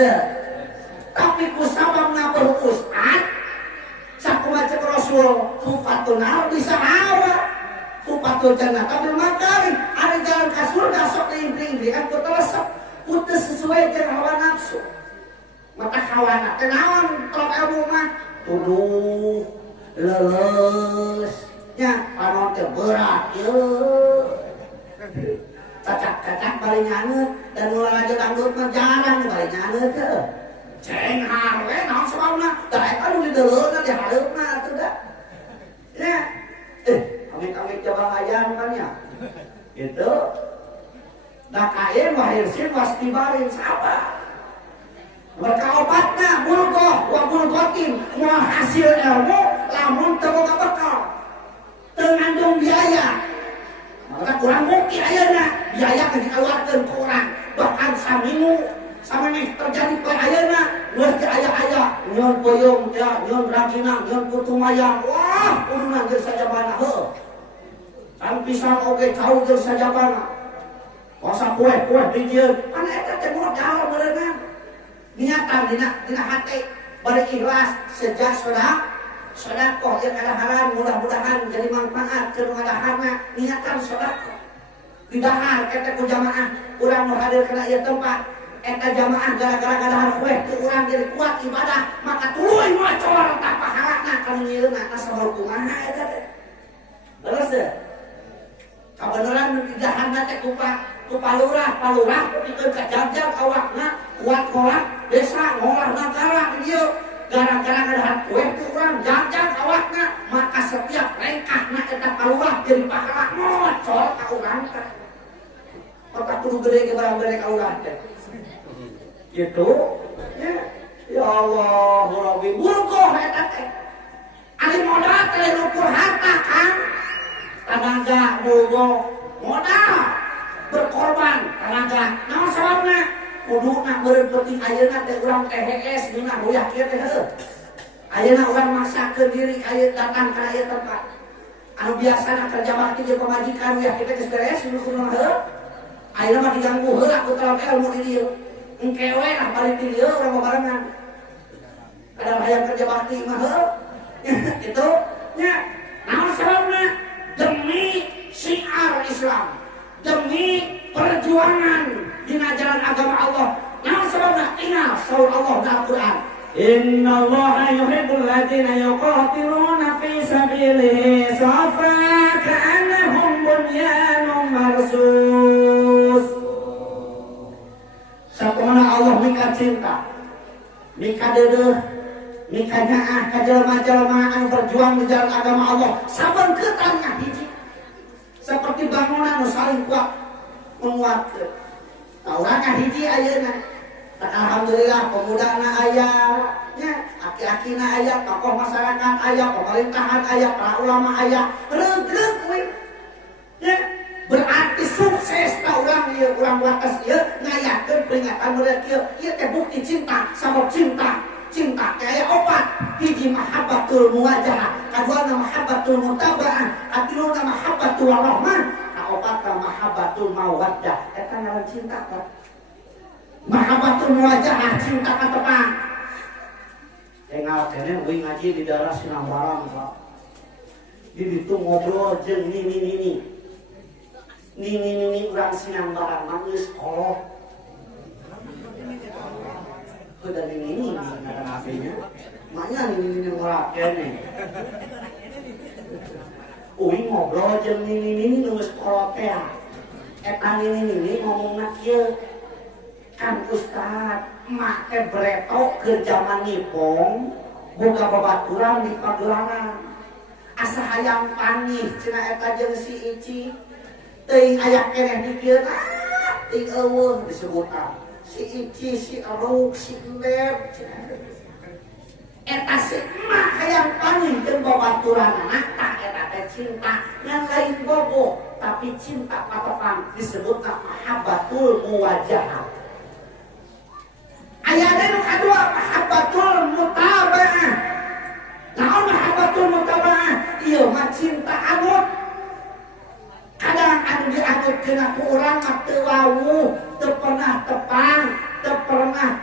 tapi ku sabab nabeuh ustad sakumaha cek Rasul hufatun nar bisa hawa hufatul jannah bil makari ari jalan ka surga sok diimpling kan ku teresep kudu sesuai dengan hawa nafsu mata hawana teh naon kalau ilmu mah kudu leuleus nya panon teh berat yeuh cacak bari nyaneut dan mulai aja dangdut mah jarang bari nyaneut teh cenghar we naon sababna da eta nu di deuleuna di hareupna atuh da nya amit-amit coba hayang kan ya gitu dakain wahirsin wastibarin sabar berkaobatna bulgoh wa bulgotin mual hasil ilmu lamun teu boga bekal teu ngandung biaya maka kurang mungkin ayeuna biaya keur dikeluarkeun ku urang bahkan saminggu samemeh terjadi poe ayeuna geus teu aya nyeun peuyeum teh nyeun rajina nyeun kutumayang wah kuduna geus sajabana heuh can pisang oge cau geus sajabana puasa kue dijieun kan eta teh modal beunang niatan dina hati bari ikhlas sejak sedekah ieu kadaharan mudah-mudahan jadi manfaat keur ngadaharna niatan sedekah didahar eta ku jamaah urang nu hadir kana ieu tempat eta jamaah gara-gara ngadahar kue teu urang jadi kuat ibadah maka tuluy moal cor tah pahalana kana nyieunna nasabul kumaha eta teh terus teh kabeneran didaharna teh ku palurah pikeun ka jagjag awakna kuat ngolah desa ngolah negara dieu gara-gara ngadahar kue teu urang jagjag awakna maka setiap lengkahna eta palurah jadi pahala ngocor ka urang teh maka kudu gede ge barang gede ka urang teh gitu ya Allah Rabbi burgoh eta teh ari modal teh ukur harta kan tenaga burgoh modal berkorban tenaga naon sababna kuduna beureun penting ayeuna teh urang THS dina hoyak kieu teh heuh Ayeuna urang maksakeun diri aya datang ka ieu tempat. Anu biasana kerja bakti jeung pamajikan ya kita geus beres kudu heuh. Ayeuna mah diganggu heula ku terap ilmu di dieu. Engke we lah balik di dieu urang barengan. Ada hayang kerja bakti mah heuh. Itu nya naon sababna demi syiar Islam, demi perjuangan dina jalan agama Allah. Naon sababna ingat saur Allah dalam Quran. Inna Allah yuhibbul ladzina yuqatiluna fi sabilihi safa ka'annahum bunyanun marsus. Sakumaha Allah mika cinta, mika deudeuh, mika nyaah ka jelema-jelema anu berjuang di jalan agama Allah saben keutangna hiji. Seperti bangunan nu saling kuat menguatkeun. Taurana hiji ayeuna. Alhamdulillah pemudana aya, nya aki-akina aya, tokoh masyarakat aya, pemerintahan aya, para ulama aya, reug-reug we. Ya, berarti sukses ta urang ieu, urang wates ieu ngayakeun peringatan mereka ieu. Ieu teh bukti cinta, sabab cinta. Cinta kaya opat, hiji mahabbatul muwajahah, kaduana mahabbatul mutaba'ah, katiluna mahabbatul warahmah, kaopatna mahabbatul mawaddah. Eta ngaran cinta kan? Mahabbatul muwajahah, cinta ka tepang. Tengal kene euy ngaji di daerah Sinambarang, Pak. Di ditu ngobrol jeung nini urang Sinambarang mah geus kolot. Udah ini ada nafinya, maknya ini ngerak kene. Uing ngobrol jeung ini geus kolot teh. Eta ini ngomongna kieu. Kan Ustad, mak teh bretok ke zaman Nipong, boga babaturan di Pagelangan. Asa hayang panih cenah eta jeung si Ici. Teuing aya keneh di kieu, teuing eueuh disebutan. Si Ici, si Aruk, si Endep, eta si emak hayang panih jeung babaturanana, tah eta teh cinta yang lain bogoh, tapi cinta patepang disebutna mahabbatul muwajahah. Aya nu kadua mahabbatul mutaba'ah. Naon mahabbatul mutaba'ah? Ieu mah cinta anut. Kadang anu dianutkeun ku urang mah teu wawuh, teu pernah tepang, teu pernah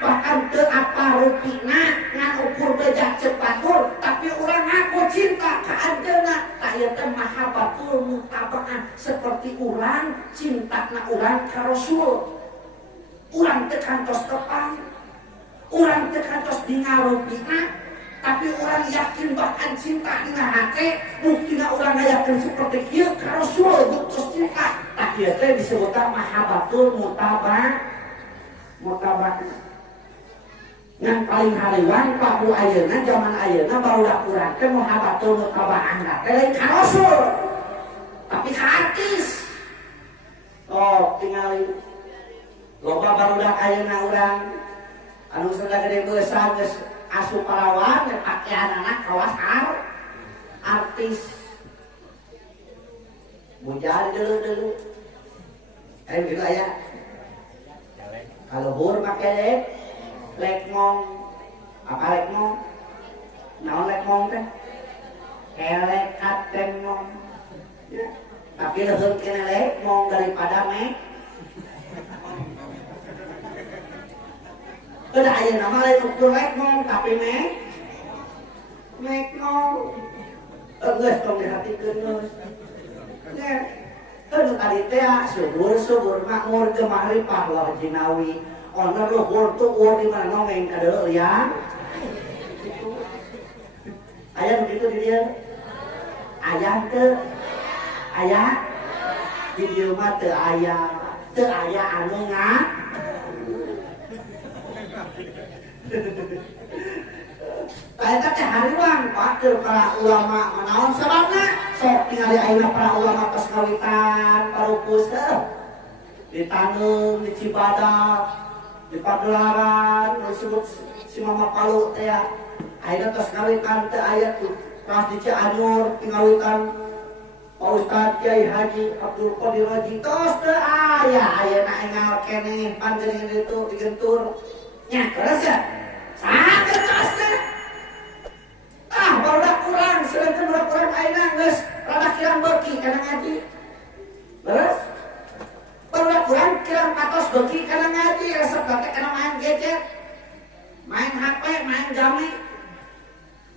bahkan teu apa rupina ngan ukur beja cepatur, tapi urang ngaku cinta ka anjeunna. Tah ieu teh mahabbatul mutaba'ah, seperti urang cintana urang ka Rasul. Urang teu kantos tepang, urang teu kantos dingarupina, tapi urang yakin bahkan cinta dina hate, buktina urang ngayakeun seperti kieu ka Rasul buktos cinta. Tah ieu teh disebutna mahabbatul mutaba'ah. Yang paling hariwan Pak Bu ayeuna zaman ayeuna barudak urang teh mahabbatul mutaba'ah teh lain ka Rasul, tapi ka artis. Oh, tingali loba barudak ayeuna urang anu sada gede beusan geus asup parawan pakaianana kawas artis. Bujal deuleu aya gitu aya. Kaluhur make lekmong. Apa lekmong? Naon lekmong teh? Elek katengmong. Ya, tapi leuheung kene lekmong daripada mek. Udah ayeuna mah lain ukur lekmong tapi mekmong. Geus tong dihatikeun geus. Nya, teu tadi teh subur makmur teu mahrifah Allah jinawi. Ona luhur tuh ueur di mana nongeng kadeu ya. Aya begitu di dieu. Aya teu? Aya? Di dieu mah teu aya anu Eta teh hariwang pakeur para ulama manaon sababna sok tingali ayeuna para ulama tos ngawitan parupus ditaneuh di Cibadak di Pagelaran disebut si Mama Palu teh ayeuna tos ngawitan teu aya tuh pas di Cianjur tingawitan Pak Ustad Kiai Haji Abdul Qadir Haji tos teu aya ayeuna engal keneh pan geuning ditu digentur nya terus ya sakit tos teh sedangkan kurang aina geus rada kirang beuki kana ngaji. Beres? Pernah kurang kirang patos beuki kana ngaji, resep teh kana main gadget. Main HP, main game.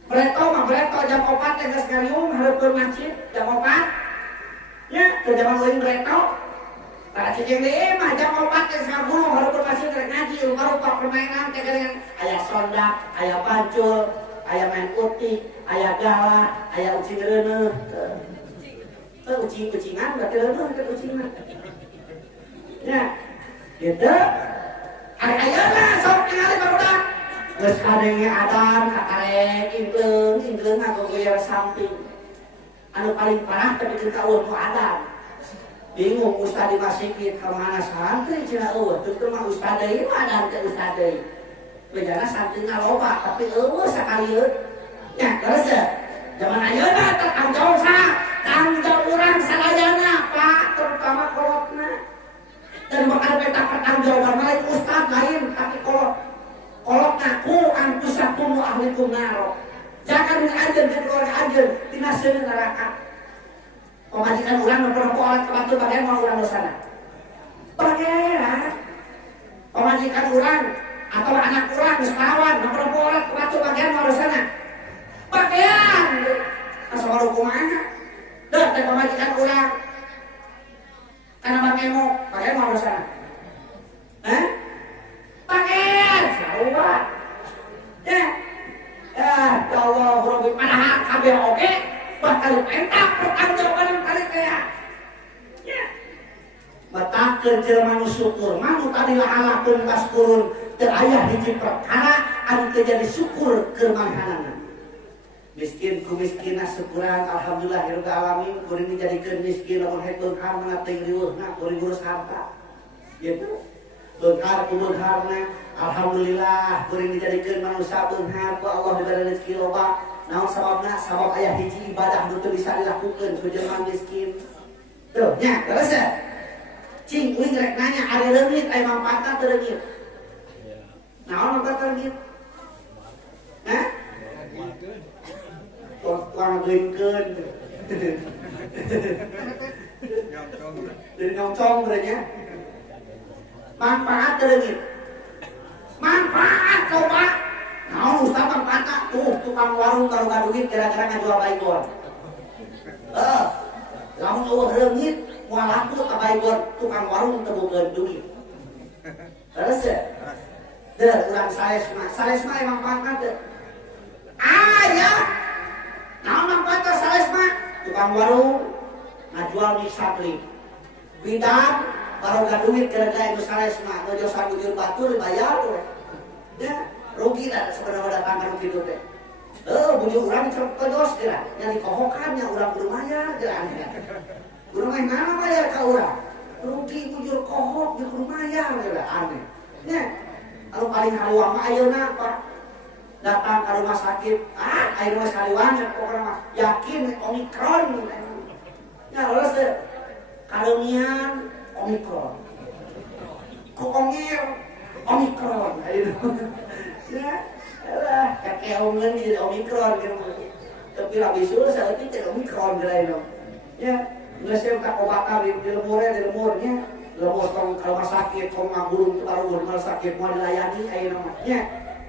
Bereto jam 4 teh geus ngariung hareupeun masjid jam 4. Ya, ke zaman leuwih bereto. Tah cicing deui mah jam 4 teh saguru hareupeun masjid rek ngaji, rupa-rupa permainan teh dengan aya sondak, aya pancul, aya main utik, aya gala, aya ucing reuneuh. Ucing-ucingan berarti reuneuh kan ucingan. Ya, gitu. Ayeuna sok ningali barudak. Geus kadenge adan kakarek ingkeung aku geus samping. Anu paling parah tapi kita eueuh ku adan. Bingung ustad di masjid ka mana santri cenah eueuh, teu mah ustad deui mah adan teh ustad deui. Bedana santrina loba tapi eueuh sakalieut. Ya, terus ya. Zaman ayeuna teh tanggung jawab saha? Tanggung jawab urang sadayana, Pak, terutama kolotna. Dan bakal beta pertanggungjawaban lain ustad lain tapi kolot ngaku angkusakum ahlikum naro. Jangan ajen di keluarga ajen tina seueur neraka. Pemajikan urang memperempuan alat ke batu bagian mau urang dosana. Bagian pemajikan urang atau anak urang geus lawan memperempuan alat ke batu bagian mau dosana. Bagian asa kumaha? Deuh teh pemajikan urang karena bagian mau dosana. Bagian sarua. Ya. Ya Allah Rabbi padahal kabeh oge bakal pentak pertanggungjawaban kali teh. Ya. Batakeun jelema nu syukur mah nu tadi lahalakeun baskurun teu aya hiji perkara anu teu jadi syukur keur manghanana. Miskin ku miskina syukuran alhamdulillahirabbil alamin kuring dijadikeun miskin lamun hekeun harna teuing riweuhna kuring ngurus harta. Gitu. Beunghar ku beungharna alhamdulillah kuring dijadikeun manusia beunghar ku Allah diberi rezeki loba. Naon sababna? Sabab aya hiji ibadah nu teu bisa dilakukeun ku jelema miskin. Tuh nya, terus ya. Cing uing rek nanya ari leungit aya manfaatna teu leungit? Naon manfaat leungit? Hah? Tukang geungkeun. Jadi nyongcong berenya. Manfaat leungit. Manfaat coba. Naon ustaz manfaatna? Tuh tukang warung garuga duit gara-gara ngajual baygon. Lamun eueuh leungit moal laku ka baygon tukang warung teu boga duit. Terus ya. Deuh urang salesma emang manfaatna teu? Aya. Naon manfaatna salesma? Tukang warung ngajual mie sapli. Bidan baroga duit gara-gara itu salesma ngejosang bujur batur dibayar we. Ya, rugi dah sebenarnya datang ka kitu teh. Bujur urang cepejos kira, nya dikohokannya urang kudu mayar kira aneh. Urang mah ngana bayar ka urang. Rugi bujur kohok di kudu mayar kira aneh. Nya, anu paling haluang mah ayeuna Pak. Datang ke rumah sakit, air rumah saliwannya pokoknya mah yakin Omikron. Ya, terus deh. Karumian Omikron. Kokongir Omikron. Ya, lah kakek omongan jadi Omikron gitu. Tapi rabi suruh saya itu Omikron gitu. Ya, nggak saya tak obatan di lemurnya. Lemur kalau sakit, kalau ngabulung taruh rumah sakit mau dilayani ayo namanya.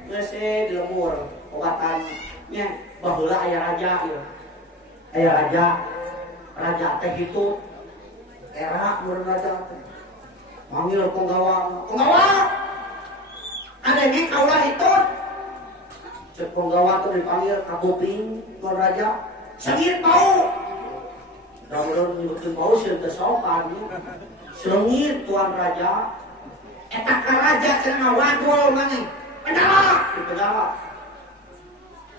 Nggak saya di lemur obatannya. Baheula aya raja ya. Aya raja teh itu era mun raja teh. Manggil penggawa. Ada yang kaulah itu. Cek penggawa tuh dipanggil kabuping tuan raja. Sengit bau. Daun nyebutkeun bau sieun teu sopan. Sengit tuan raja. Eta ka raja cenah ngawadul maneh. Penjara, di penjara.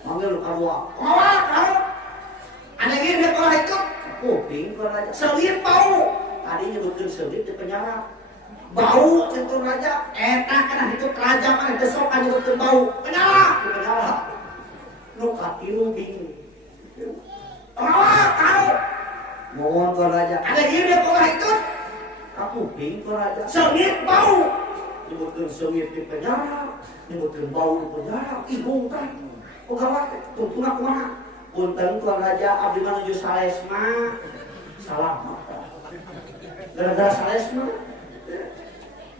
Manggil kadua. Kau. Ada yang dia kaulah itu. Kuping tuan raja. Sengit bau. Tadi nyebutkeun sengit di penjara. Bau centur raja, eta kana itu raja mana besok kan nyebutkeun bau. Penjara. Nu katilu bingung. Kau. Mohon tuan raja. Ada yang dia kaulah itu. Kuping tuan raja. Sengit bau. Nyebutkeun sengit di penjara. Nyebutkeun bau di penjara. Bingung kan. Pegawai tungtuna kumaha? punten tuan raja abdi menuju Salesma salah gara-gara Salesma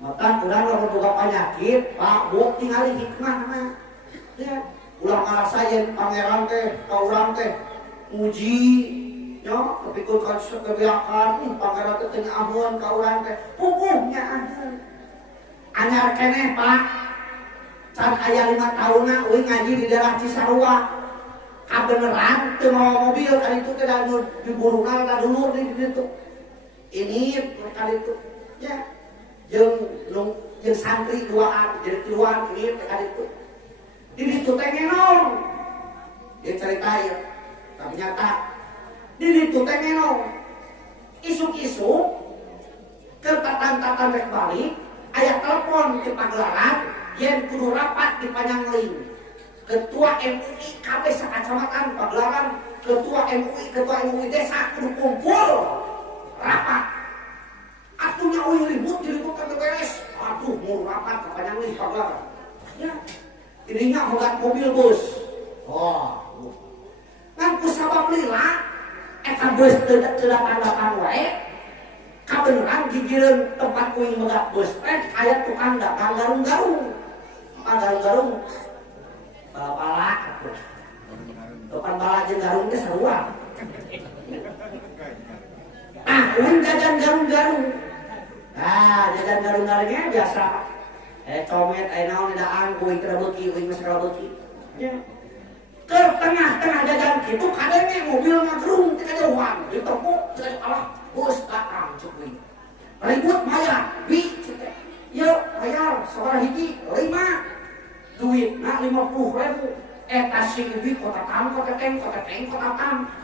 maka kurang orang boga penyakit pak bu tinggal hikmah mah ya ulah ngarasain pangeran teh ka urang teh muji ya tapi kun kebiakan pangeran teh teu ahun ka urang teh pupuhnya ada anyar keneh pak can aya 5 tahunna euy ngaji di daerah Cisarua kabeneran teu mawa mobil kali itu teh da diburuna da dulur di ditu ini kali itu ya jeung santri duaan jadi duaan ini kali itu di ditu teh ngenong dia cerita ya tapi nyata di ditu teh ngenong isuk-isuk ke tatan-tatan rek balik aya telepon di Pagelaran yen kudu rapat di Panjangling ketua MUI KB sakacamatan Pagelaran ketua MUI desa kudu kumpul rapat atunya uing ribut jadi bukan beres aduh mau rapat ke Panjangling Pagelaran ya ininya hogat mobil bus oh kan kusabab lila eta bus teu datang wae kabeneran gigireun tempat uing megat bus teh aya tukang dagang garung-garung bala-bala depan bala jeung garung teh sarua uing jajan garung-garung jajan garung-garungnya biasa comet naon daan uing teu beuki uing mah sakala beuki ya ke tengah-tengah jajan kitu kadenge mobil ngagrung teh kajauhan ditepuk teh alah bus datang cek uing ribut mayar bi teh yeuh bayar sabaraha hiji 5 duitna 50.000 eta si ibi kota tam kota teng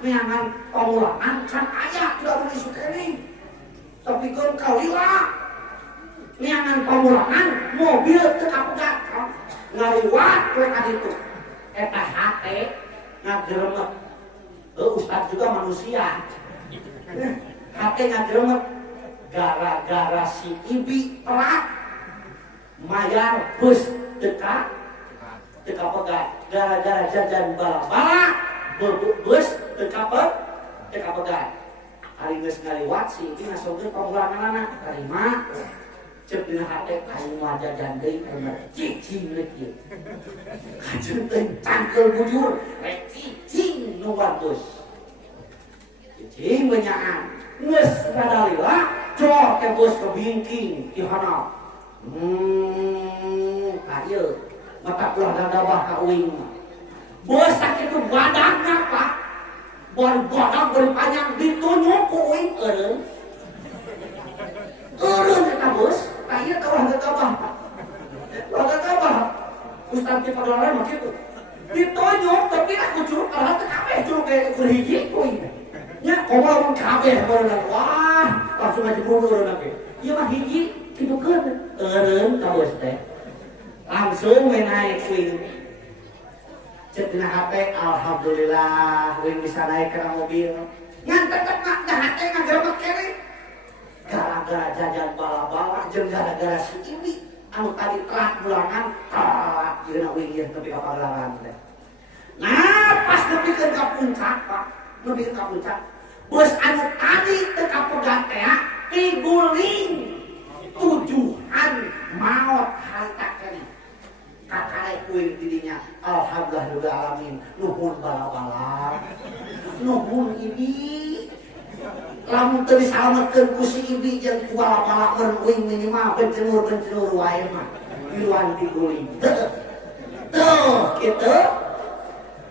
neangan pamulangan can aya tidak boleh sukeni tapi kan kalila neangan pamulangan mobil teu kapegat ngaliwat we ka ditu eta hate ngagremet ustad juga manusia hate ngagremet gara-gara si ibi telat mayar bus dekat pegat gara-gara jajan bala-bala bus dekat pegat hari geus ngaliwat si ibi ngasongkeun pamulanganana tarima cek dina hate aing mah jajan deui karena cicing rek ieu kajeun teh cangkel bujur rek cicing nu bagus cicing benyaan geus ngadalila cok ke bus ke bingking di handap ieu mata ulah dadabah ka uing bos sakitu badagna pak badag berpanjang ditunjuk ku uing eureun eta bos ieu kaulah dadabah Ustaz di Pagelaran mah kitu ditunjuk tapi aku curug kalah teh kabeh curug ke hiji uing nya komo mun kabeh beunang wah langsung aja mundur nanti ieu mah hiji kidukeun eureun ka bos teh langsung naik uing cek dina HP alhamdulillah uing bisa naik ke mobil ngan tetep dah hate ngagerebek kene gara-gara jajan bala-bala jeung gara-gara si ibi anu tadi telat bulangan telat jeung uing ieu nepi ka Pagelaran teh nah pas nepikeun ka puncak Pak nepikeun ka puncak bus anu tadi teu kapegat teh tiguling tujuan maot harta kene kakare kuing didinya alhamdulillah alamin nuhun bala-bala nuhun ibi lamun teu disalametkeun ku si ibi jeung ku bala-bala meureun uing minimal bencenur wae mah iluan tiguling tuh kitu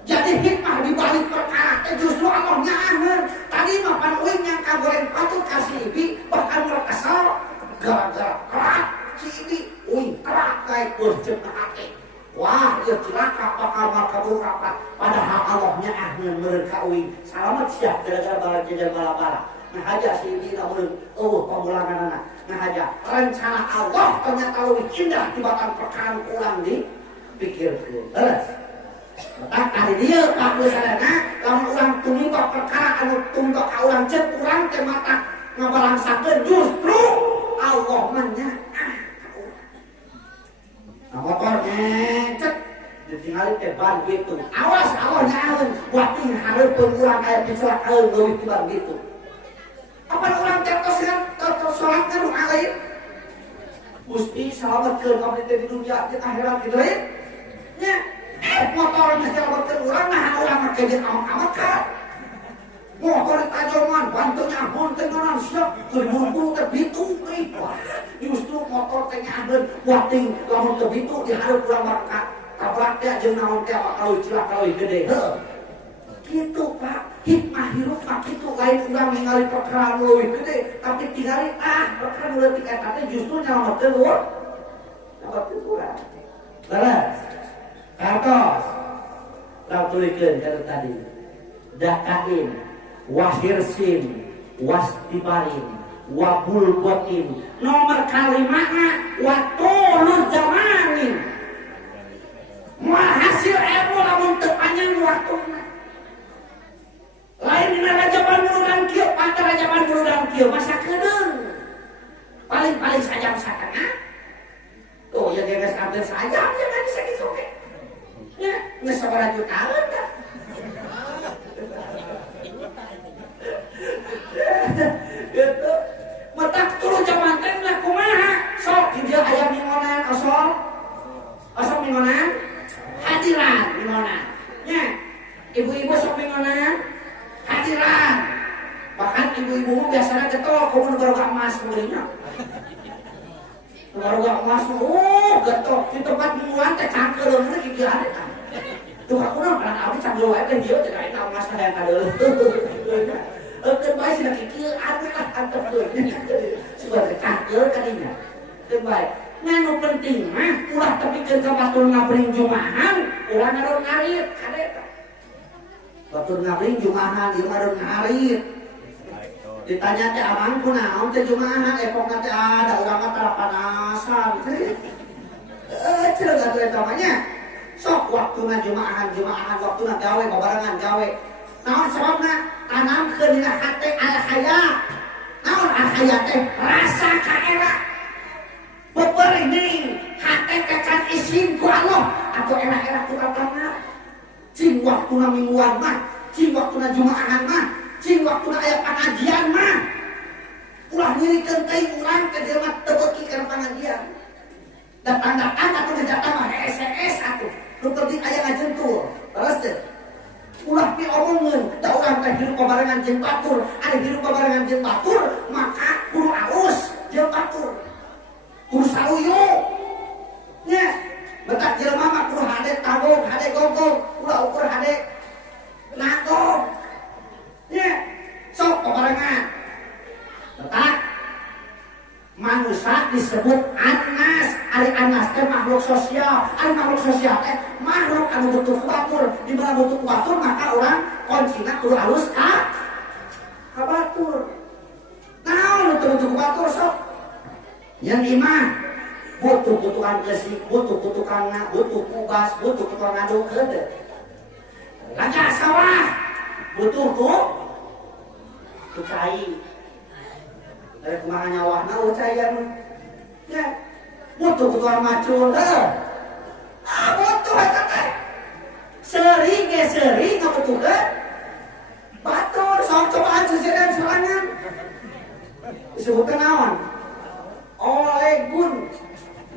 jadi hikmah di balik perkara teh justru Allah nyaangeun tadi mah pan uing yang kagoreng patut ka si ibi bahkan kesal gara-gara kerat si ibi uing kerat kayak bos jeung hate wah ieu cilaka bakal kabur rapat padahal Allahnya ahneun meureun ka uing salamet sia gara-gara bala jajan bala-bala nah aja si ibi lamun pamulanganana nah aja rencana Allah ternyata leuwih indah tibatan perkara urang dipikirkeun terus tak kali dia Pak Busarana lamun urang tumiba perkara anu tumiba ka urang ceuk urang teh mata ngabalangsakeun justru Allah manya motor ngecek ditinggalin teh ban gitu awas Allah nyaeun wating hareupeun urang aya kecelakaan leuwih tibang gitu. Apa urang tertos salat nu lain? Gusti salametkeun abdi teh di dunia jeung akhirat kitu lain. Nya, motor geus nyelametkeun urang nah urang make jeung amat-amat ka. Motor tajoman bantunya ampun teh naon siap keur buru-buru teh bitung euy. Justru motor teh nyaheun wating lamun teu bitung di hareup urang maka tabrak teh jeung naon teh kalau cilaka leuwih gede. Heuh. Kitu Pak, hikmah hirup mah kitu lain urang ningali perkara leuwih gede tapi tingali perkara nu leutik eta teh justru nyelametkeun urang. Nyelametkeun urang. Leres. Kartos. Urang tulikeun kana tadi. Dakain wahirsin wastibarin wabulbotin nomor kalimana watulul zamanin mual hasil ilmu lamun teu panjang waktuna lain dina rajaban buludan kieu pantar rajaban buludan kieu masa kedeung paling sajam satengah tuh ya geus hampir sajam ya kan bisa gitu ge nya geus sabaraha jutaan tah gitu metak tuluy jaman teh lah kumaha sok dia aya mingonan osok mingonan hadiran mingonan nya ibu-ibu sok mingonan hadiran bahkan ibu-ibu mah biasana getol kudu baruga emas mulinya baruga emas getol di tempat mingguan teh cangkeurna kieu ade kan tuh kakuna kan abdi cangkeul wae teh dieu teh eta emas teh eta deuleuh terbaik sudah kikil ada lah antep tuh sudah kekakil kadinya terbaik nganu penting mah ulah tapi ke batur ngabring jumahan ulah ngaron ngarit kadeta batur ngabring jumahan ieu ngaron ngarit ditanya teh amang kunaon teh jumahan epokna teh ada urang mah tarapanasan cenah atuh eta mah nya sok waktuna jumahan waktuna gawe babarengan gawe naon sababna tanamkeun dina hate al-haya naon al-haya teh rasa kaera beberinging hate kecan isin ku Allah atau era-era ku agama cing waktuna mingguan mah cing waktuna jumaahan mah cing waktuna aya pengajian mah ulah nyirikeun teuing urang ke dieu mah teu beuki kana pengajian datang-datang atuh datang mah SMS atuh nu penting aya ngajentul terus teh ulah diomongin da urang teh hirup babarengan jeung batur ada hirup babarengan jeung batur maka kudu alus jeung batur kudu saluyu nya betak jelema mah kudu hade tabung hade gogong ulah ukur hade nagong nya sok babarengan betak manusia disebut anas ari anas teh makhluk sosial teh makhluk anu butuh batur di mana butuh batur maka orang kuncina kudu alus ka batur naon butuh batur sok yang imah butuh kutukan gesik butuh kutukan butuh kubas butuh kutukan ngaduk heudeuk laga sawah butuh ku cai dari kumaha nyawahna ucayan ya butuh kutuan macul butuh eta teh sering ngabutuhkeun batur sok cobaan sisiran sorangan disebutkeun naon olegun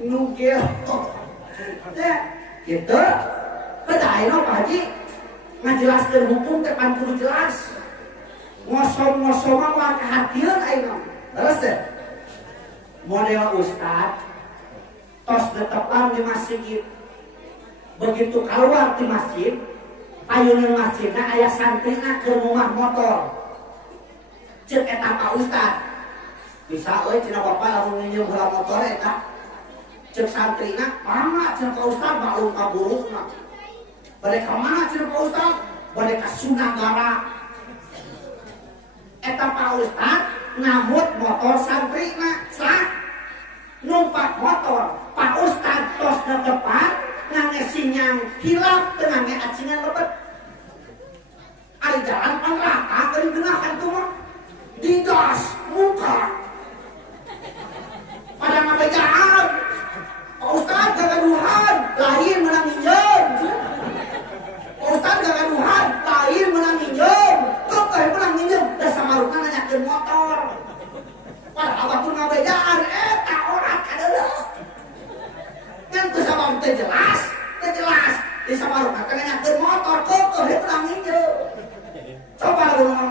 nugel ya kitu kedaina Pak Haji ngajelaskeun hukum teh pan kudu jelas ngosom-ngosoma mah kahatian ayeuna terus deh model ustad tos netepan di masjid begitu keluar di masjid ayunan masjidna aya santrina ke rumah motor cek eta Pak Ustad bisa euy cenah bapak lamun nginjem heula motor eta cek santrina mama cenah Pak Ustad balung ka burukna bade ka mana cenah Pak Ustad bade ka Sunagara eta Pak Ustad ngamut motor santrina sah numpak motor Pak Ustad tos ke depan ngange sinyang hilap teu ngange acingan lebet ari jalan pan rata keur digeunahkan tuh mah digas muka pada ngabejaan Pak Ustad gagaduhan lain menang injeun Pak Ustad gagaduhan lain ngabejaan tak orang kadeuleuk kan ku sabab teu jelas di sabaruna kana nyakeun motor keueuh he urang hijau coba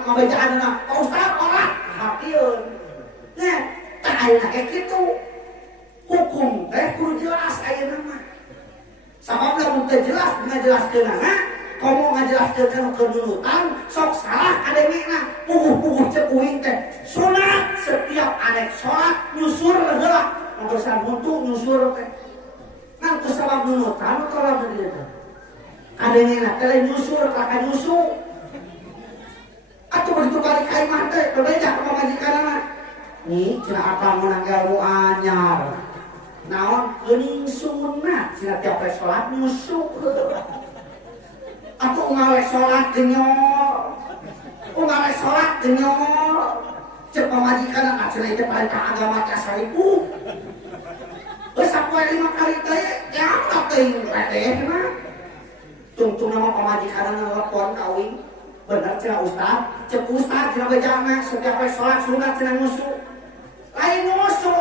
ngabejaan Pak Ustaz orang hakieun nya tah ayeuna ge kitu hukum teh kudu jelas ayeuna mah sabab lamun teu jelas ngajelaskeunana komo ngajelaskeun kenunutan sok salah kadengena puguh-puguh cek uing teh sunat setiap adek salat nyusur heula ngeusan buntu nyusur teh ngan ku sabab nunutan tolong deui teh kadengena teh nyusur ka nyusu atuh begitu balik ka imah teh bebeja ka pamajikanana nih cenah akal meunang ilmu anyar naon geuning sunat cenah tiap salat nyusu aku ngawek sholat genyol ngawek sholat genyol cek pamajikan anak cenah itu paling ke agama casaribu terus aku 5 kali teh ya tak ting redeh mah tungtung nama pamajikan nelpon kawin bener cenah ustad cek ustad cenah bejana setiap sholat sunat cenah nyusu lain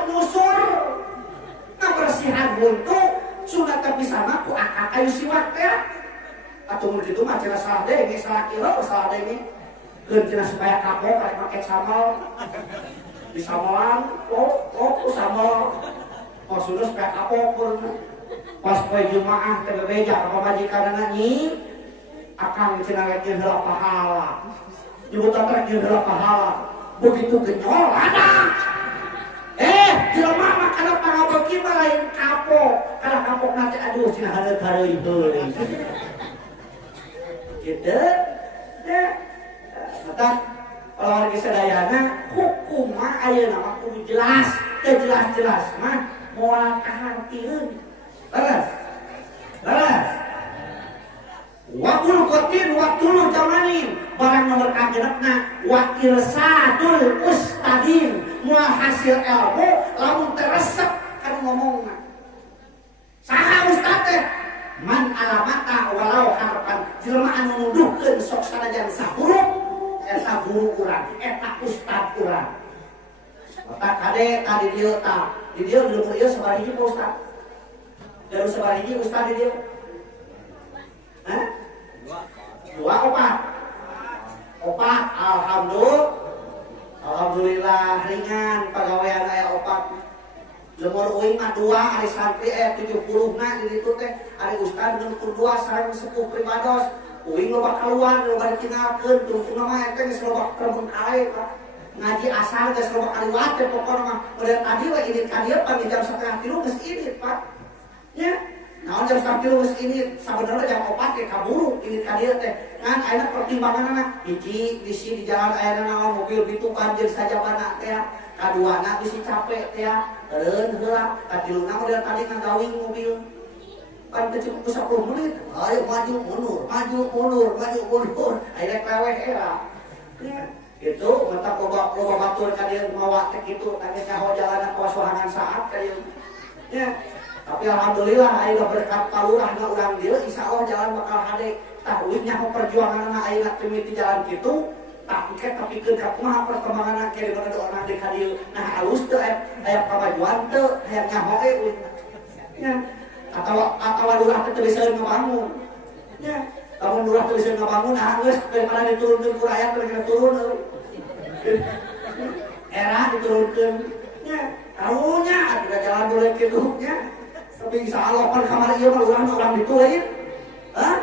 nyusur nah bersihan buntu sunat tapi sama ku akak kayu siwak teh atau begitu mah cenah salah deui salah kilo salah deui keun cenah supaya kapok ari make samal di samalan ku samal maksudna supaya kapok pas poe Jumaah teh bebeja ka pamajikanana nyi akang cenah rek heula pahala nyebutan rek heula pahala begitu genyol ada jelema mah kana pangabeuki mah lain kapok kana kapok nanti aduh cenah hareup-hareup deui gitu ya mata kalau lagi sadayana hukum mah ayeuna mah kudu jelas teu jelas mah moal kahartieun beres wakul qatin waktulu jamanin barang nomor kagenepna wa irsadul ustadin moal hasil ilmu lamun teresep kan ngomongna saha ustad teh man alamata walau harapan jelema anu nuduhkeun sok sanajan saburuk eta guru urang eta ustad urang mata kade tadi dieu tah di dieu lumur ieu sabaraha hiji ustad daru sabaraha hiji ustad di dieu hah 2 opat alhamdulillah ringan pagawean aya opat lemur uing mah 2 ari santri 70 na di ditu teh ari ustad jeung 2 sareng sepuh primados uing loba kaluar loba ditinggalkeun tungtungna mah eta geus loba remun kae ngaji asal geus loba kaliwat teh pokona mah model tadi we ini ka dieu pagi jam 2:30 geus ini Pak nya naon jam 2:30 geus ini sabenerna jam 4 ge kaburu ini ka dieu teh ngan ayeuna pertimbanganna hiji bisi di jalan ayeuna naon mobil bitu banjir sajabana teh kaduana bisi capek teh eureun heula katiluna model tadi ngagawing mobil pan teh cukup 10 menit ayo maju mundur ayeuna leweh era gitu mata loba batur ka dieu mawa teh kitu tadi caho jalanan ka sohangan saat ka dieu nya tapi alhamdulillah ayeuna berkat palurahna urang dieu insyaallah jalan bakal hade tah uing nyaho perjuanganna ayeuna teu miti jalan kitu tapi ke kumaha perkembangan ke di mana doa di hadieu nah halus teu aya kamajuan teu hayang nyaho uing nya atawa lurah teu bisa ngabangun nya lamun lurah teu bisa ngabangun nah geus daripada diturunkeun ku rakyat teu turun era diturunkeun nya karunya ada jalan boleh kitu nya tapi insyaallah pan kamari ieu mah urang urang ditu lain hah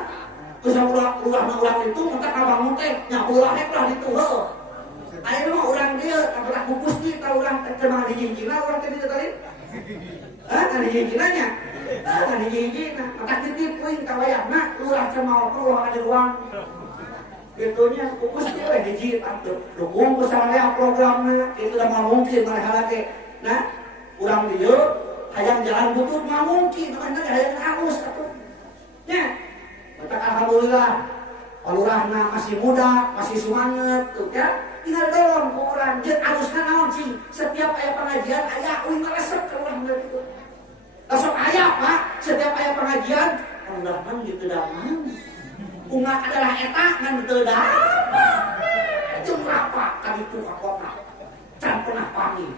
terus ulah itu minta kabangun teh nyabulah lah itu heuh ayeuna mah urang dieu kabelah ku Gusti ka urang teh mah dijinjina urang teh dieu tadi kan dijinjinanya kan dijinjina mata titip puing ka wayahna lurah teh mau keluar ka ruang gitunya ku Gusti we dijit atuh dukung ku sampean programna itu da mungkin manehala ke nah urang dieu hayang jalan butut mah mungkin makanya hayang halus atuh nya maka alhamdulillah palurahna masih muda masih semangat tuh ya tinggal dorong ke orang jeung alusna naon sih setiap aya pengajian aya uing resep ka urang gitu langsung aya Pak setiap aya pengajian pandahan gitu daman ungak adalah eta ngan teu dapat jeung rapa ka ditu ka kota can pernah panggil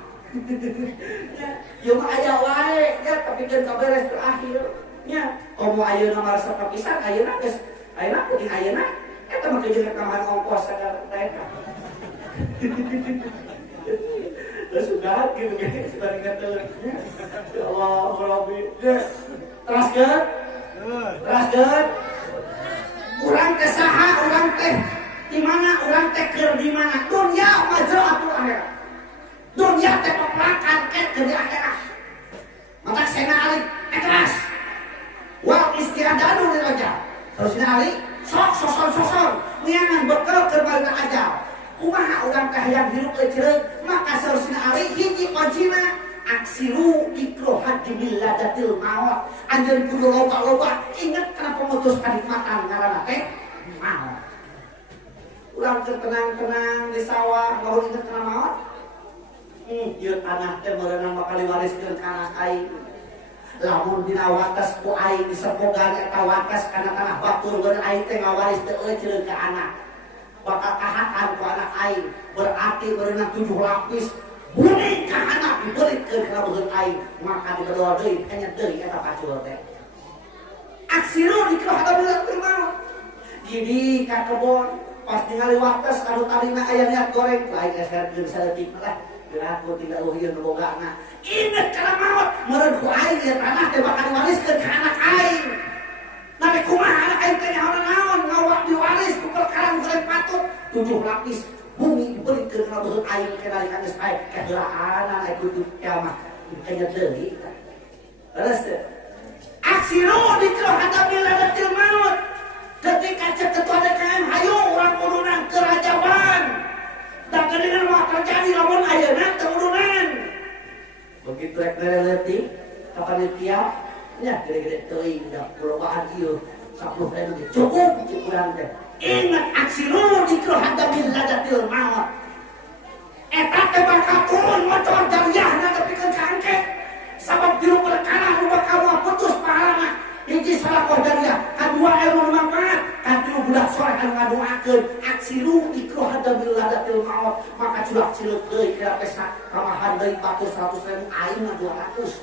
Ya mah aya wae ya tapi kan kaberes terakhir nya komo ayeuna marasa kapisan ayeuna geus ayeuna kudu ayeuna eta mah kejeungeun tambahan ongkos sagala daerah. Sudah gitu guys, sudah ingat ya Allah, Rabbi. Teraskeun. Urang teh saha, urang teh di mana, urang teh keur di mana? Dunya majra'atul akhirat. Dunya teh peplakan keur di akhirat. Mata Sayyidina Ali keras. Wal istiadanu lil ajal. Terus Sayyidina Ali sok sosor niangan bekal keur balik ajal. Kumaha urang teh hayang hirup teh ceureuh, maka saeuseuna Ali hiji kuncina aksiru ikro hadi milladatil maut. Anjeun kudu loba-loba inget kana pemutus kanikmatan ngaranna teh maut. Urang keur tenang-tenang di sawah lamun inget kana maut. Ieu tanah teh meureunna bakal diwariskeun ka anak aing. Lamun dina wates ku aing disepogan eta wates kana tanah batur geus aing teh ngawaris teu euceun ka anak. Bakal kahatan ku anak aing berarti berenang 7 lapis bumi kahana dibeureutkeun ka beureut aing maka diberdoa deui hanya deui eta pacul teh aksiru dikro hadabil maut jadi ka kebon pas ningali wates anu tadina aya niat goreng lain eserkeun saeutik lah gerak ku tinggal uhieu nu bogana inget kana maut meureun ku aing ieu tanah teh bakal diwariskeun ka anak aing. Tapi kumaha anak aing teh nyaho naon ngawak diwaris ku perkara nu goreng patut 7 lapis bumi dibeureutkeun ka beureut aing kana di geus bae kaheulaanan aya kudu kiamat kanya deui. Terus aksiru dikro hadabil ladatil maut ketika cek ketua DKM hayu urang urunan kerajaban da geuningan moal terjadi lamun ayeuna teu urunan begitu rek leutik ka panitia nya gede-gede teuing da perlombaan ieu 10.000 cukup cik urang teh ingat aksiru dikro hadabil ladatil maut eta teh bakal turun motor jariahna nepikeun ka angke sabab tilu perkara nu bakal putus pahalana hiji salakoh jariah kadua ilmu manfaat katilu budak soleh anu ngadoakeun aksiru dikro hadabil ladatil maut maka culak cileuk deui kira pesa kamahan deui batur 100.000 aing mah 200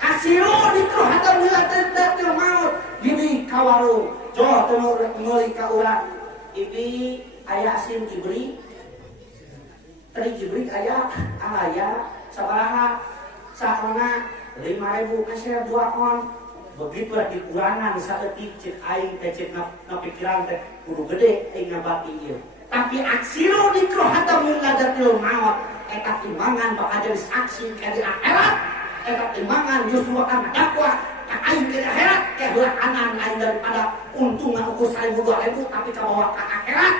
aksiru dikro hadabil ladatil maut gini kawarung joh teu meuli ka urang ibi aya SIM Jibri tadi Jibri aya sabaraha sakona 5.000 kasih 2 on begitu lah dikurangan saeutik cek aing teh cek na pikiran teh kudu gede aing ngabati ieu tapi aksiru dikro hadabil ladatil maut eta timbangan bakal jadi saksi ka di akhirat eta timbangan justru bakal dakwah ka aing ke akhirat keheulaanan aing daripada untungan ukur 1.000 2.000 tapi kabawa ka akhirat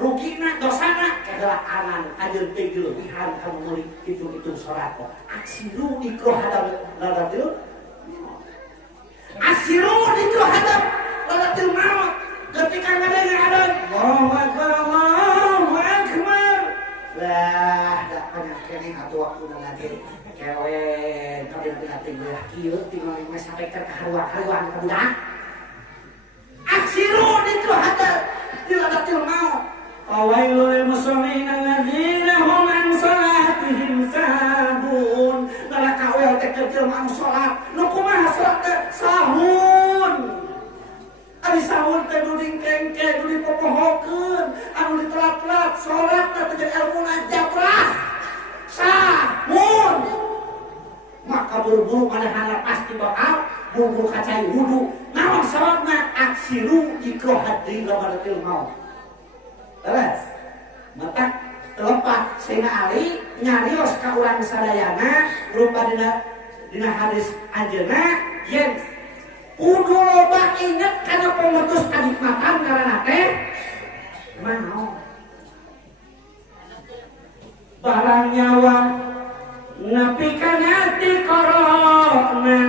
rugina dosana keheulaanan ajeun teh lebihan ka meuli hitung-hitung salat aksiru dikro hadabil ladatil aksiru dikro hadabil ladatil maut ketika ngadengaran Allahu akbar Allahu akbar lah da panyakeun atuh waktuna lagi kewen kabeh teh belah kieu tinggal mah sampai ka haruan ka budak aksiru dikro hadabil ladatil maut fawailul lil muslimin alladzina hum an salatihim sahun neraka wel teh keur mah salat nu kumaha salat teh sahun ari sahun teh nu dingkengke nu dipopohokeun anu ditelat-telat salat teh jadi ilmuna jabrah sahun maka buru-buru manehna pasti bakal buru-buru kacai wudu naon sababna aksiru dikro hadabil ladatil maut. Terus, mata terlepas Sayyidina Ali nyarios ka urang sadayana rupa dina hadis anjeunna yen kudu loba inget kana pemutus kanikmatan karana teh manaon barang nyawa nepikeun hati korona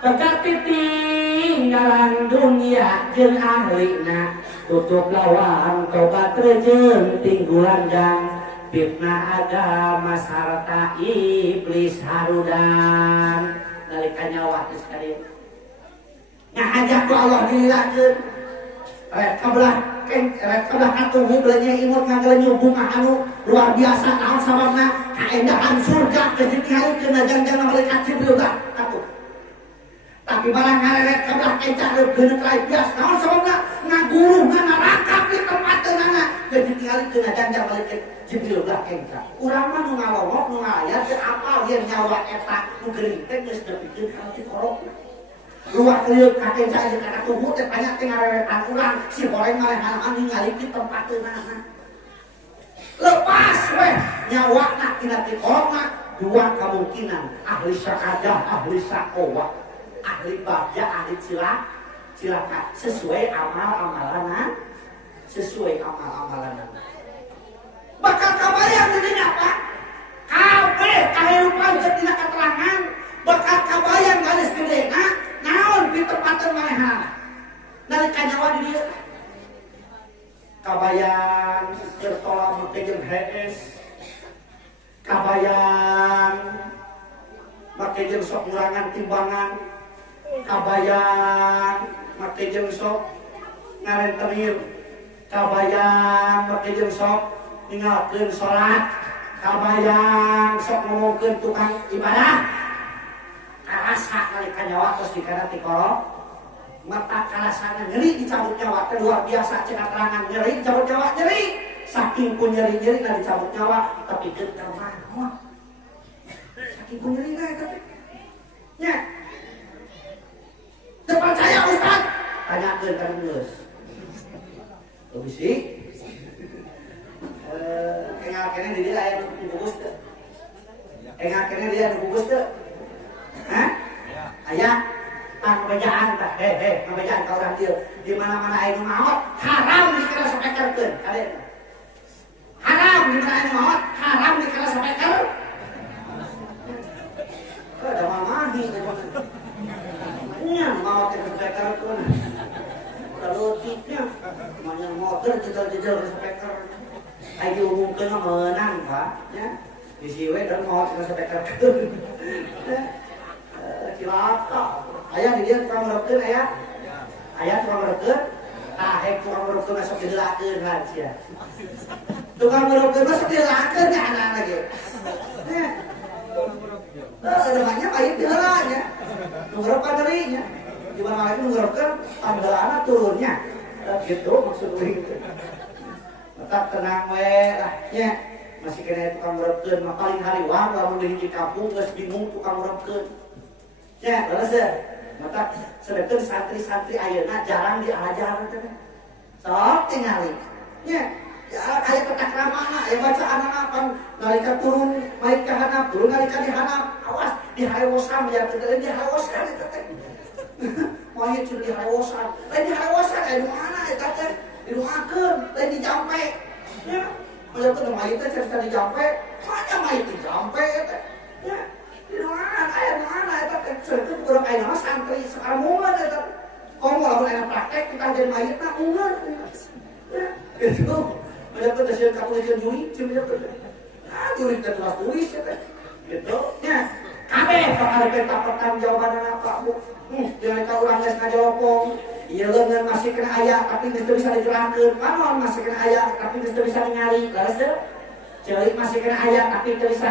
tegati tinggalan dunia jeung ahlina tutup lawang tobat rejeun tinggulan dan fitnah agama sarta iblis harudan nalika nyawa geus kadieu ngajak ku Allah dililakeun kabelah kedah atuh belenya imut ngageuleun bunga anu luar biasa naon sababna kaendahan surga kejitingalikeun jangan malaikat Jibril dah atuh. Tapi barang ngareret kedah kencang geuneuk lain biasa naon sababna ngaguluh neraka di tempat teunana kejitingalikeun jangan malaikat Jibril dah kencang. Urang mah nu ngalongok nu ngayat teu apal yen nyawa eta nu geuning teh geus nepikeun kana ti korok. Luar liuk kakek saya kata tubuh teh banyak teh ngareretan urang si goreng malehan ningali di tempat teunana. Lepas weh nyawana tina ti korona dua kemungkinan ahli syakadah, ahli sakowa, ahli bagja, ahli cilaka sesuai amal-amalana, sesuai amal-amalana. Bakal kabayang deui apa? Kabeh kahirupan cek dina keterangan bakal kabayang garis gedena naon di tempat manehna nalika nyawa di dieu kabayang kertola make jeung HS kabayang make jeung sok ngurangan timbangan kabayang make jeung sok ngarentenir kabayang make jeung sok ninggalkeun salat kabayang sok ngomongkeun tukang ibadah karasa kali kanyawa terus dikana ti korok mata karasana nyeri dicabut nyawa luar biasa cenah terangan nyeri dicabut nyawa nyeri saking pun nyeri-nyeri na dicabut nyawa tapi teu karmaon saking pun nyeri na eta teh nya teu percaya Ustaz tanyakeun ka geus teu bisi engal kene di dieu aya nu bungkus teu engal kene di dieu anu bungkus teu hah? Ayah, pembacaan tak? Pembacaan kau orang dia di mana-mana air maut haram dikira sapekerkeun, kalian. Haram di mana air maut haram dikira sapeker. Ada mamahi nya maut yang sapekerkeun. Kalau tiknya banyak motor jejal-jejal sapeker. Ayo umumkeun meunang, Pak, ya. Di siwe dan maut yang sapekerkeun. Cilaka ayah di dia tukang merepkeun ayah tukang merepkeun tukang merepkeun sok didelakeun kan sia tukang merepkeun sok didelakeun nya anak-anak ge demanya baik diheula nya nu ngeureup dirinya di mana itu ngeureupeun pandelana turunnya gitu maksud urang tetap tenang we lah nya masih kena tukang merepkeun mah paling hariwang lamun di kampung geus bingung tukang merepkeun. Ya, terus ya. Mata sebetulnya santri-santri ayeuna jarang diajar teh. Sok tingali. Ya, aya petak ramana aya bacaan apa nalika turun main ka handap, turun nalika di handap. Awas diharewosan ya teh diharewosan eta teh. Moal itu diharewosan. Lain diharewosan aya di mana eta teh? Didoakeun, lain dijampe. Ya. Moal teh mayit teh cerita dijampe, mana mayit dijampe eta. Ya. Didoakan aya mana eta teh itu urang aya mah santri sekarang mulai eta. Komo lamun aya praktek kita jadi mayitna unggul. Ya, itu. Banyak teh sieun kapulian juri, cuma teh. Ah, juri teh tulis eta. Gitu. Ya. Kabeh bakal kita pertanggungjawaban apa, Bu? Jangan ka urang geus ngajawab. Ieu leungeun masih kena aya tapi geus teu bisa dijelaskeun. Panon masih kena aya tapi geus teu bisa ningali. Leres teu? Ceulik masih kena aya tapi teu bisa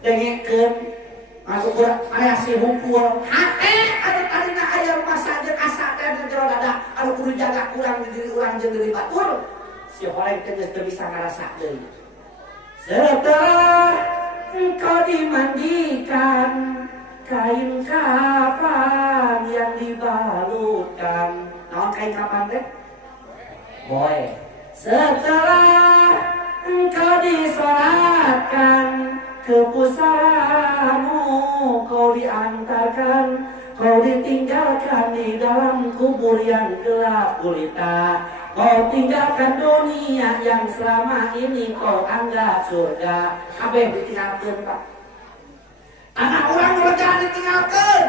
dengekeun masuk variasi hukum hate anu tarina aya rumah saja kasa teh di jero dada anu kudu jaga kurang di diri urang jeung diri batur si horeng teh geus teu bisa ngarasa deui setelah engkau dimandikan kain kafan yang dibalutkan naon kain kafan teh boy setelah engkau disolatkan ke pusaramu kau diantarkan, kau ditinggalkan di dalam kubur yang gelap gulita. Kau tinggalkan dunia yang selama ini kau anggap surga. Kabeh ditinggalkan, Pak. Anak orang nu lega ditinggalkan,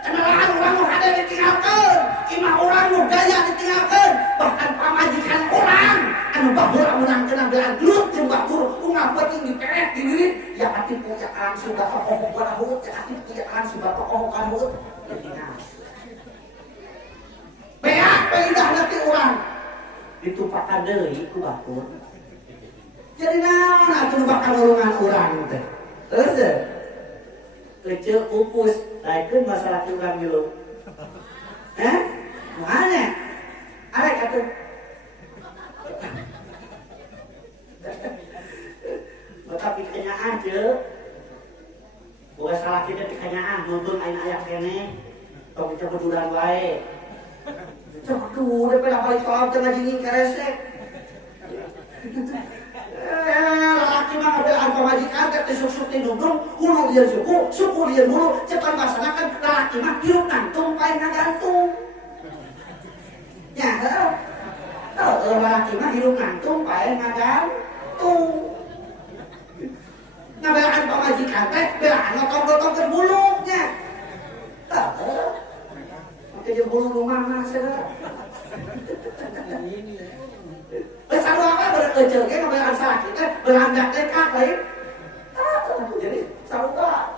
kenalaan orang nu hade ditinggalkan, imah orang nu gaya ditinggalkan, bahkan pamajikan orang anu baheula menang kena belan lut jeung batur ungah penting dipereh di diri ya atipu ya kan sudah tokoh kana hut ya atipu ya kan sudah tokoh kana hut ditinggal beak peindah nanti orang ditumpakan deui ku batur. Jadi naon atuh bakal nulungan urang teh? Eueuh. Kecil pupus, daekeun masalah urang dulu. Mana? Arek atuh. Tapi kenyaan ceuk. Boga salah kita kenyaan, nonton aing aya keneh. Tong coba dudan wae. Coba tuh, daripada balik kolam tengah jingin keresek. Laki mah ngebelaan pamajikan teh tisuk-suk ti dudung, hulu dia suku dia hulu, cepat maksanakan laki mah hirup nangtung pae ngagantung. Ya, laki mah hirup nangtung pae ngagantung. Ngabelaan pamajikan teh belaan ngotong-ngotong terbulungnya. Oke jeung bulu rumah mah saudara. Besar apa berkecil ge ngabelaan sakit teh belandak teh kak lain. Jadi saruga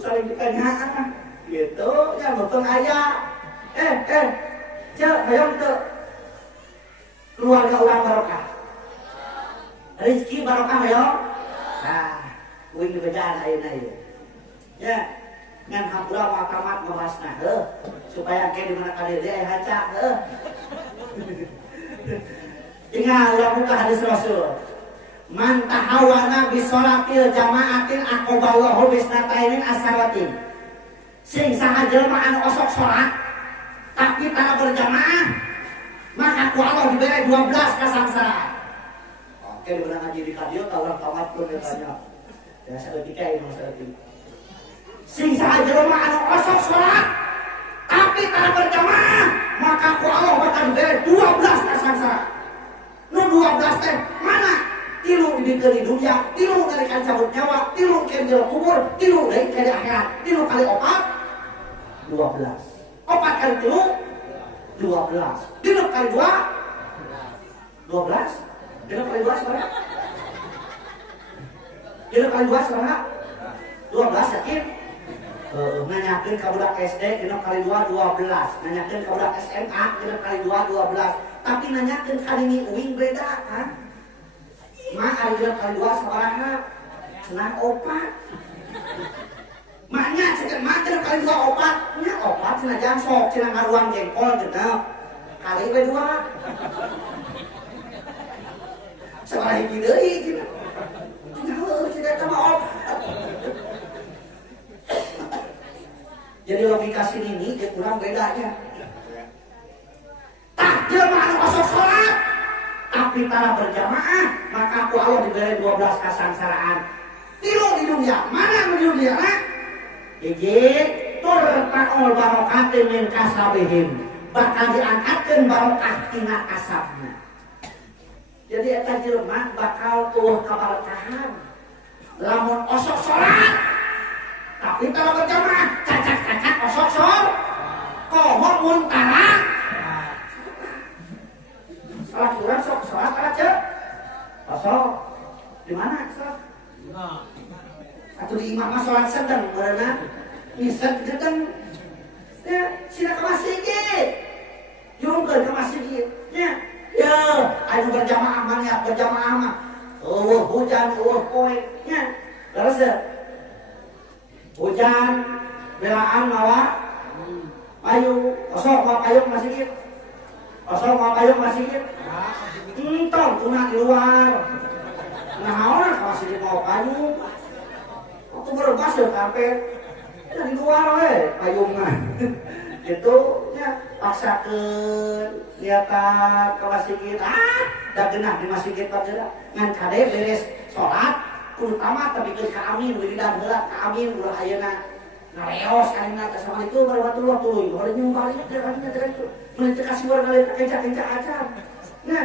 saling ditanyaan gitu nya betul aya. Cek hayang teu keluarga urang barokah. Rezeki barokah ya. Nah, uing dibejaan ayeuna ieu. Ya, ngan hampura makamat ngebasna supaya ke di mana kadir dia haca tinggal ulah buka hadis Rasul. Man tahawana bi sholatil jamaatin aqaballahu bisnatainin asaratin. Sing saha jelema anu osok salat tapi tara berjamaah maka ku Allah diberi 12 kasangsaraan. Oke, di mana ngaji di kadio tawar tamat pun ditanya. Ya saeutik ieu saeutik. Sing saha jelema anu osok salat tapi tara berjamaah maka ku Allah bakal diberi 12 kasangsaraan. Nu 12 teh mana? Tilu dibikeun di dunia, tilu dari kan cabut nyawa, tilu ke jero kubur, tilu deui ke akhirat. Tilu kali 4 12. 4 kali 3 12. Tilu kali 2 12. Tilu kali 2 sabaraha? Tilu kali 2 sabaraha? 12 yakin? Nanyakeun ka budak SD, tilu kali 2 12. Nanyakeun ka budak SMA, tilu kali 2 12. Tapi nanyakeun ka dini uing beda kan? Mak ari tilu kali 2 sabaraha? Cenah 4. Maknya ceuk mak tilu kali 2 4. Nya 4 cenah jang sok cenah ngaruang jengkol genep. Kali we 2. Sabaraha hiji deui cenah. Cenah cenah teh mah 4. Jadi logika sini nih dia kurang bedanya. Tak jelema anu osok salat tapi tara berjamaah maka aku Allah diberi 12 kasangsaraan. Tilu di dunia, mana di dunia? Hiji turfa'ul barokatin min kasabihim, bakal diangkatkeun barokah tina kasabna. Jadi eta jelema bakal tuh kabarakahan. Lamun osok salat tapi tara berjamaah, cacat-cacat osok salat. Komo mun tara salat urang sok salat aja. Osok di mana salat? Atuh di imam mah salat sedeng beurana. Misal gedeng. Ya, sina ka masjid. Jungkeun ka masjid. Ya. Ya, anu berjamaah mah ya, berjamaah mah. Hujan, poe. Ya. Leres deh. Hujan, belaan mawa. Ayo, osok mau ayo ke masjid. Osok mau ayo ke masjid. Entong tunang di luar. Nah, orang ke masjid mau kayu. Aku berbas ya karpet. Ya di luar we, payungan. Gitu, ya paksakeun liatan ke masjid. Da genah di masjid padahal ngan kade beres salat kudu tamat tapi ke amin wiridan heula ka amin ulah ayeuna ngareos kana assalamualaikum warahmatullahi wabarakatuh. Hore nyumbalik teh kadinya teh. Mun teh kasih warga lain kencang-kencang acan. Nah,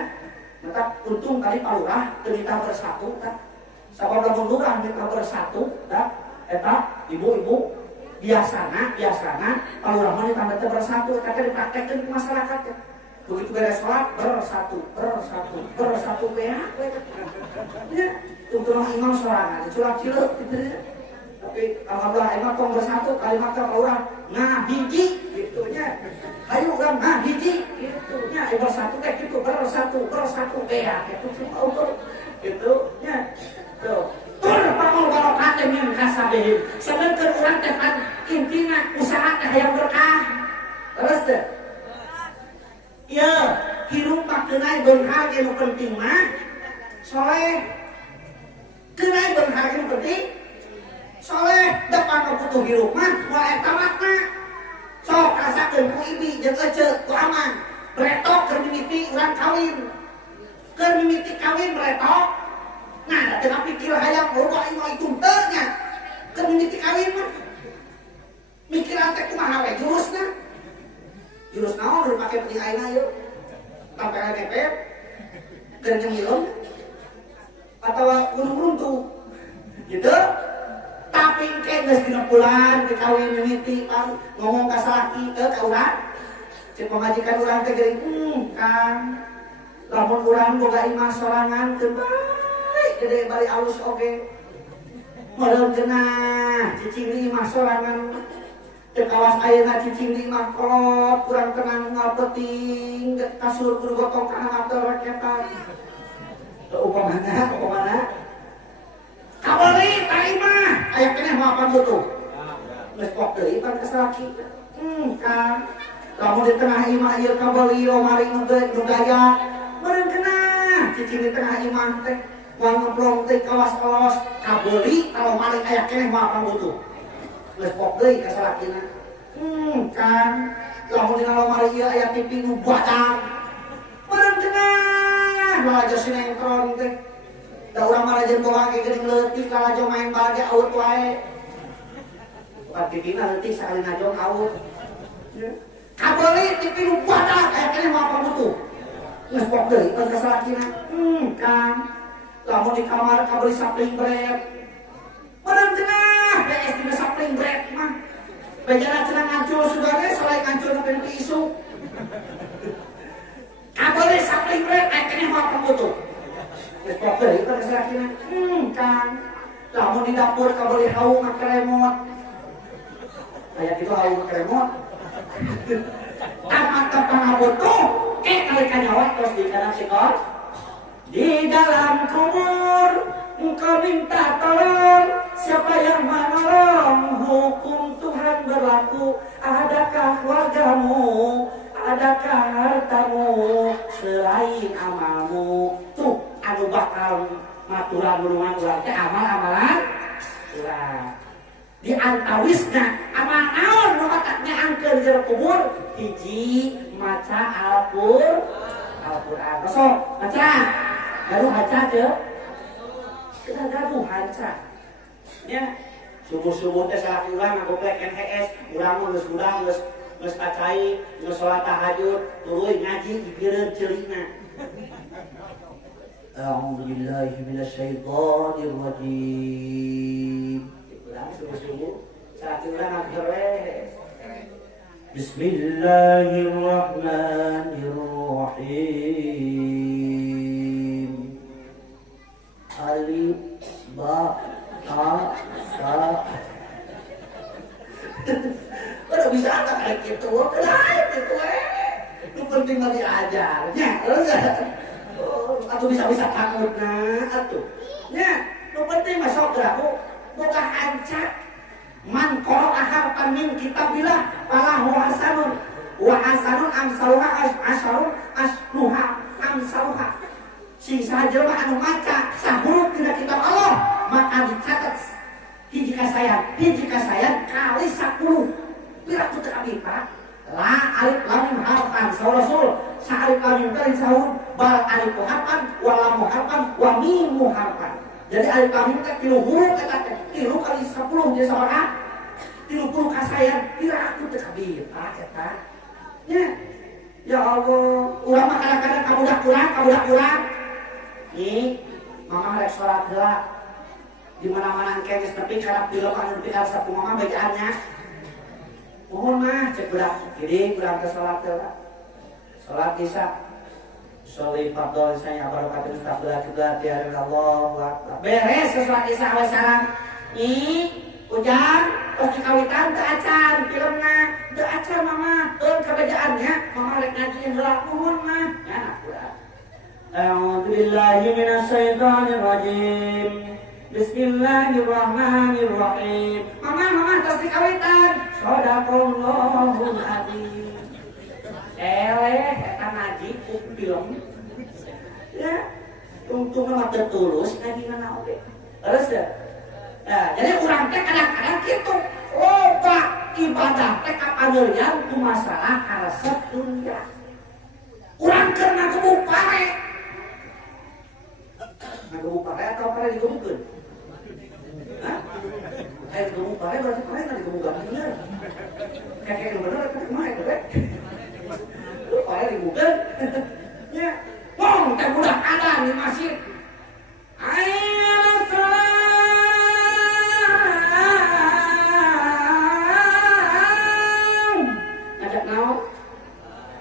tetap untung tadi Pak Lurah teu minta bersatu tah. Sabab lamun lurah minta bersatu tah eta ibu-ibu biasana Pak Lurah mah ditambah teh bersatu eta teh dipraktekkeun ke masyarakat teh. Begitu beres sholat bersatu beak we. Ya, untuk imam sorangan curang cileuk gitu ya. Tapi tapi alhamdulillah emang tong bersatu kalimat ka urang nah hiji gitu nya hayu urang nah hiji gitu nya bersatu teh kitu bersatu ya gitu gitu nya tuh tur pamul barokah teh min kasabeh sabeunkeun urang teh pan intina usaha teh hayang berkah terus teh ieu hirup mah keunai beunghar anu penting mah soleh keunai beunghar anu penting soleh depan butuh hirup mah moal eta makna sok rasakeun ku ibi jeung ece ku aman retok keur mimiti urang kawin keur mimiti kawin retok nah da teu pikir hayang loba ieu itu teu nya keur mimiti kawin mah mikiran teh kumaha we jurusna jurus naon nu dipake penting ayeuna yeuh tampel nepep keur nyemilon atawa urung-urung gitu tapi kayak geus 3 bulan dikawin mimiti pan ngomong ka salaki teu ka urang cek pamajikan urang teh geuning Kang lamun urang boga imah sorangan teu bae gede bari alus oge model cenah cicing di imah sorangan teu kawas ayeuna cicing di imah kolot urang tenang ngapeuting kasur kudu gotong kana ngatur raketan upamana kabeli taimah aya keneh mah apa butuh geus pok deui pan kasalaki Kang lamun di tengah imah ieu kabeli omari nu gaya meureun kenah cicing di tengah imah teh moal ngeblong teh kawas-kawas kabeli kalau mari aya keneh mah apa butuh geus pok deui kasalakina Kang lamun di lemari ieu aya TV nu badang meureun kenah balajo sinetron teh da urang mah lajen boga ge geuning leutik lalajo main bal ge aut wae. Bukan TV-na leutik sakali ngajong aut. Kabeli TV nu badak aya keneh mah apa butuh. Geus pok deui pan ka salakina. Kang, lamun di kamar kabeli sapling bread. Meureun cenah bees dina sapling bread mah. Bejana cenah ngancul sudah ge saleh ngancul nepi nepi isu. Kabeli sapling bread aya keneh mah apa butuh. Pok deui kan salakina. Kang, lamun di dapur kabeli hawu make remote. Aya kitu hawu make remote. Tamat pangabutuh tuh, kali kanyawa terus di dalam sikor. Di dalam kubur engkau minta tolong, siapa yang menolong? Hukum Tuhan berlaku. Adakah wargamu? Adakah hartamu selain amalmu? Tuh anu bakal maturan menungan urang teh amal-amalan urang. Di antawisna amal naon nu otakna angkeun jero kubur hiji maca Al-Qur'an. Sok maca. Gaduh haca teu? Kita gaduh haca. Ya, subuh-subuh teh salaki urang ngagoplek NHS, urang mah geus budang geus kacai, geus salat tahajud, tuluy ngaji dipireun ceulina. A'udzu billahi minasyaitonir rajim. Urang subuh-subuh salaki urang ngagere. Bismillahirrahmanirrahim. Alif ba ta sa. Udah bisa angkat kayak gitu, kenapa gitu itu penting mah diajarnya, atau bisa takut atuh, nya, itu penting mah sok aku, bukan hancat, man koro aharpan min kitabillah, falahu hasanun, wa hasanun amsaluha asharun asluha amsaluha, sing sajelma anu maca sahuruf dina kitab Allah, maka dicatat hiji kasayan kali 10. Piraku teu kabita la alif lam mim harfan rasul sa alif lam mim teh sahur bal alif harfan wa lam harfan wa mim harfan. Jadi alif lam mim teh 3 huruf eta teh 3 kali 10 jadi sabaraha 30 kasayan piraku teu kabita eta nya. Ya Allah urang mah kadang-kadang kabudak urang nih mama rek salat heula di mana-mana engke geus nepi ka pilo ka nepi ka sapu mama bacaannya. Mohon mah cek budak jadi kurang ke sholat sholat isya sholli fardhu saya barokatun astagfirullah tiara Allah beres sholat isya wa salam Ujang, tos dikawitan teu acan filmna, teu acan mama, kebejaannya mama rek ngajieun heula nuhun mah, nya anak urang. A'udzu billahi minasyaitonir rajim. Bismillahirrahmanirrahim. Mama tos dikawitan. Shadaqallahul adzim. Eta ngaji ku film. Ya, untung mah teu tulus ngajina naon ge. Terus ya. Nah, jadi urang teh kadang-kadang kitu. Loba ibadah teh kapaneureun ku masalah karesep dunya. Urang keur ngagebuk pare. Ngagebuk pare atau pare digebukkeun? Hah? Digebuk pare berarti pare nggak digebuk bener. Kayak yang bener kan kemarin teh. Lu pare digebukkeun. Ya, wong teh budak ada di masjid. Ayo salat.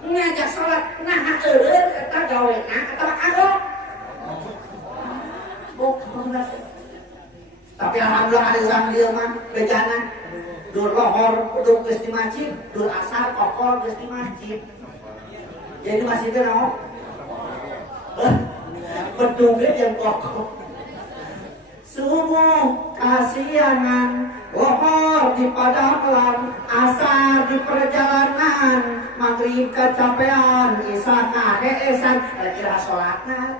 Ngajak sholat, nah eureun eta gawena eta kagok. Tapi alhamdulillah ada urang dieu mah bejana. Dur lohor kudu geus di masjid, dur asar kokol geus di masjid. Jadi masjidnya naon? Bedug jeung kokol. Subuh kasianan, lohor di padanglan, asar di perjalanan, maghrib kecapean, isya kaheesan, kira sholatna.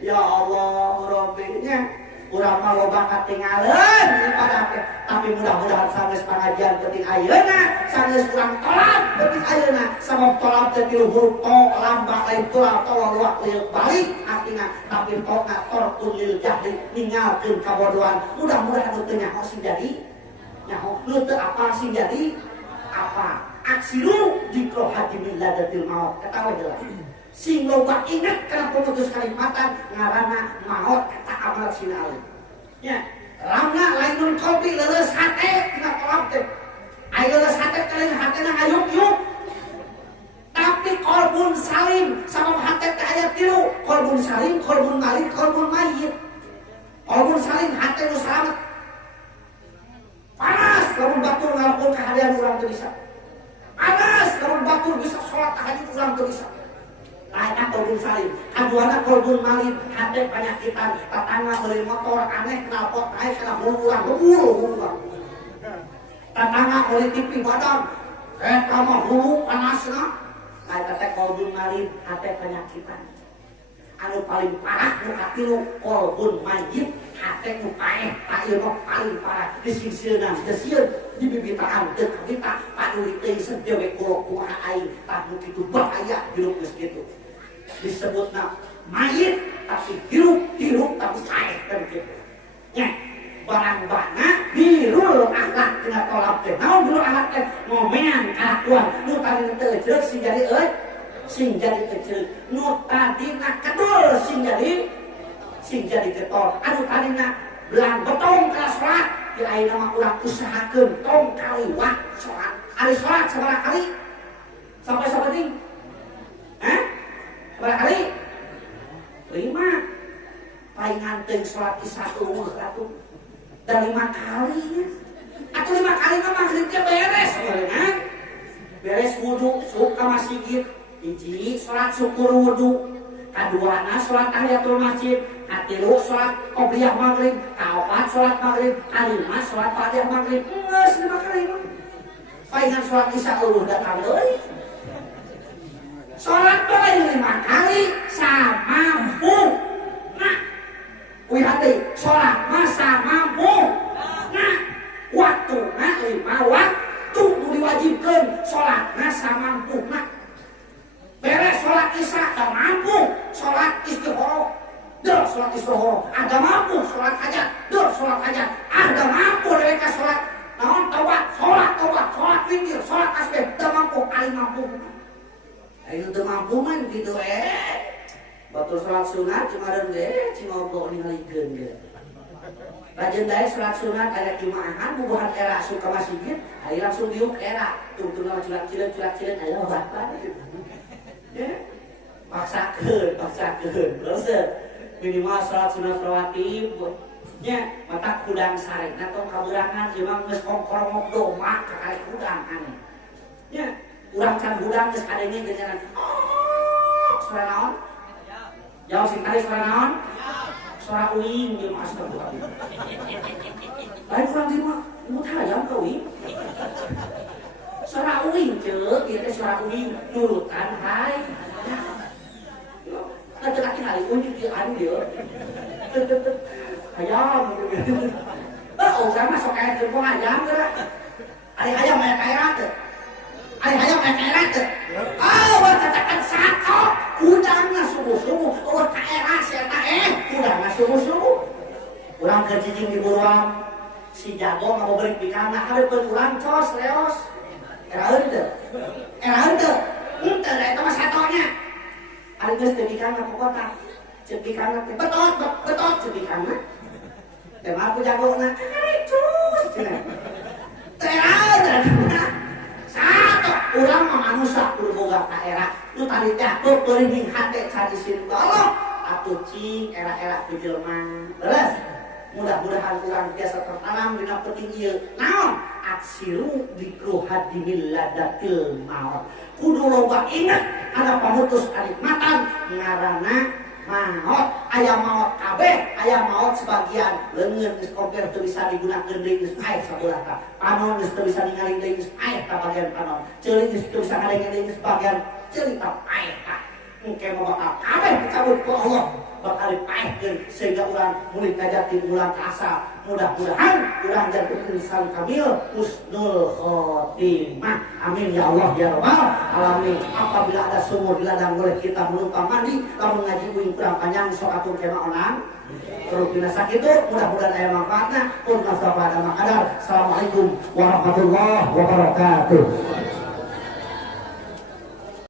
Ya Allah, Rabbinya, urang mah loba katinggalan ibadah teh, tapi mudah-mudahan sanes pengajian penting ayeuna, sanes urang tolak penting ayeuna, sabab tolak teh tilu huruf to lambang lain tolak tolak lieu balik artina, tapi tolak torkun lil jahli ninggalkeun kabodohan. Mudah-mudahan teu nyaho sing jadi, nyaho teu apa sing jadi apa. Aksiru dikro haji min ladatil maut, ketawa jelas. Sing loba ingat kana pemutus kalimatan ngaranna maut kata amal sinaali. Ya, ramna lain nun kopi leuleus hate tina kolab teh. Ai leuleus hate kalian hatena hayuk-yuk. Tapi kolbun salim sama hate teh aya tilu, kolbun salim, kolbun marid, kolbun mayyit. Kolbun salim hate nu salamet. Panas lamun batur ngalamun kahadian urang teu bisa. Panas lamun batur bisa salat tahajud urang teu bisa. Lainnya kolbun salim, kaduana kolbun malin, hati penyakitan, tatangga beli motor, aneh knalpot naik, kena huluran, hulu. Tatangga beli TV badan, kamu hulu panasna, lainnya teh kolbun malin, hati penyakitan. Anu paling parah, muka tilu, kolbun majid, hati mukaeh, tak ilmu paling parah, disingsieunan, desieun, di bibitaan, kita, panuli teh sedewe kulok kumaha aing, tak begitu bahaya, hirup gitu. Disebutna mayit tapi hirup tapi cair kan gitu. Nya barang-barangna birul akhlak tina tolak teh. Naon birul akhlak teh? Ngomean kalakuan nu tadi teu ceuk sing jadi sing jadi teu nu tadina kedul sing jadi getol. Anu tadina belang betong ka salat di ayeuna mah urang usahakeun tong kaliwat salat. Ari salat sabaraha kali? Sampai sapenting? Berapa kali? 5. Paling nganteng sholat isya umur atuh. Dan 5 kali. Atau 5 kali mah maghribnya beres. Beres wudu, sup ka masjid. Hiji sholat syukur wudu. Kaduana sholat tahiyatul masjid. Katilu sholat qobliyah maghrib. Kaopat sholat maghrib. Kalima sholat ba'diyah maghrib. Geus 5 kali mah. Palingan sholat isya umur datang deui. Sholat boleh 5 kali samampu. Nah, wih hati, sholat masa mampu. Nah, waktuna 5 waktu diwajibkan sholat masa mampu. Nah, beres sholat isya tak mampu, sholat istihoro. Dur sholat istihoro, ada mampu sholat hajat. Dur sholat hajat, ada mampu mereka sholat. Naon taubat, sholat witir, sholat tasbih, tak mampu, paling mampu. Ayo teu mampu man gitu batur salat sunat cumareun ge cingobok ningalikeun ge. Rajin dae salat sunat aya jumaahan bubuhan era asup ka masjid, aya langsung diuk era tungtungna cilak-cilak aya obat. Paksakeun. Terus minimal salat sunat rawatib nya mata kudang sare atau kaburangan emang geus kongkorongok doma ka kali kudang aneh nya urang can kudang geus kadenge geus suara naon jauh sing tadi suara naon suara uing jeung astagfirullah lain urang di mah mut hayam ka uing suara uing ceuk ieu teh suara uing nurutan hai laki-laki hari uing di anu dia ayam orang masuk kayak telepon ayam ke ada ayam kayak kairat ada ayam kayak kairat wah katakan satu udangnya subuh-subuh kairat siapa udangnya subuh-subuh orang kecicing di buruan si jago nggak mau beri pikana ada penurang cos leos era ente itu mas satunya ada gus tebikana pokoknya tebikana betot tebikana tema aku jago na cus terada satu urang mah manusia kudu boga ka era nu tadi teh beuring hate cari sin Allah atuh cing era-era ku jelema beres mudah-mudahan urang biasa tertanam dina peuting ieu naon aksiru dikru hadimil ladatil maut kudu loba ingat ada pamutus anikmatan ngaranna maut ayam maut kabeh ayam maut sebagian leungeun geus komper teu bisa digunakeun deui geus aeh sabulata panon geus teu bisa ningali deui geus aeh ka bagian panon ceuling geus teu bisa ngadenge deui geus bagian ceuling tah aeh tah engke mah bakal kabeh dicabut ku Allah bakal dipaehkeun sehingga urang mulih kajati ulang ka asal mudah-mudahan urang jadi insan kamil husnul khotimah amin ya Allah ya rabbal alamin apabila ada sumur di ladang boleh kita menumpang mandi lamun ngaji uing kurang panjang sok atur kema onan terus dina sakitu mudah-mudahan aya manfaatna pun nasaba ada makadar assalamualaikum warahmatullahi wabarakatuh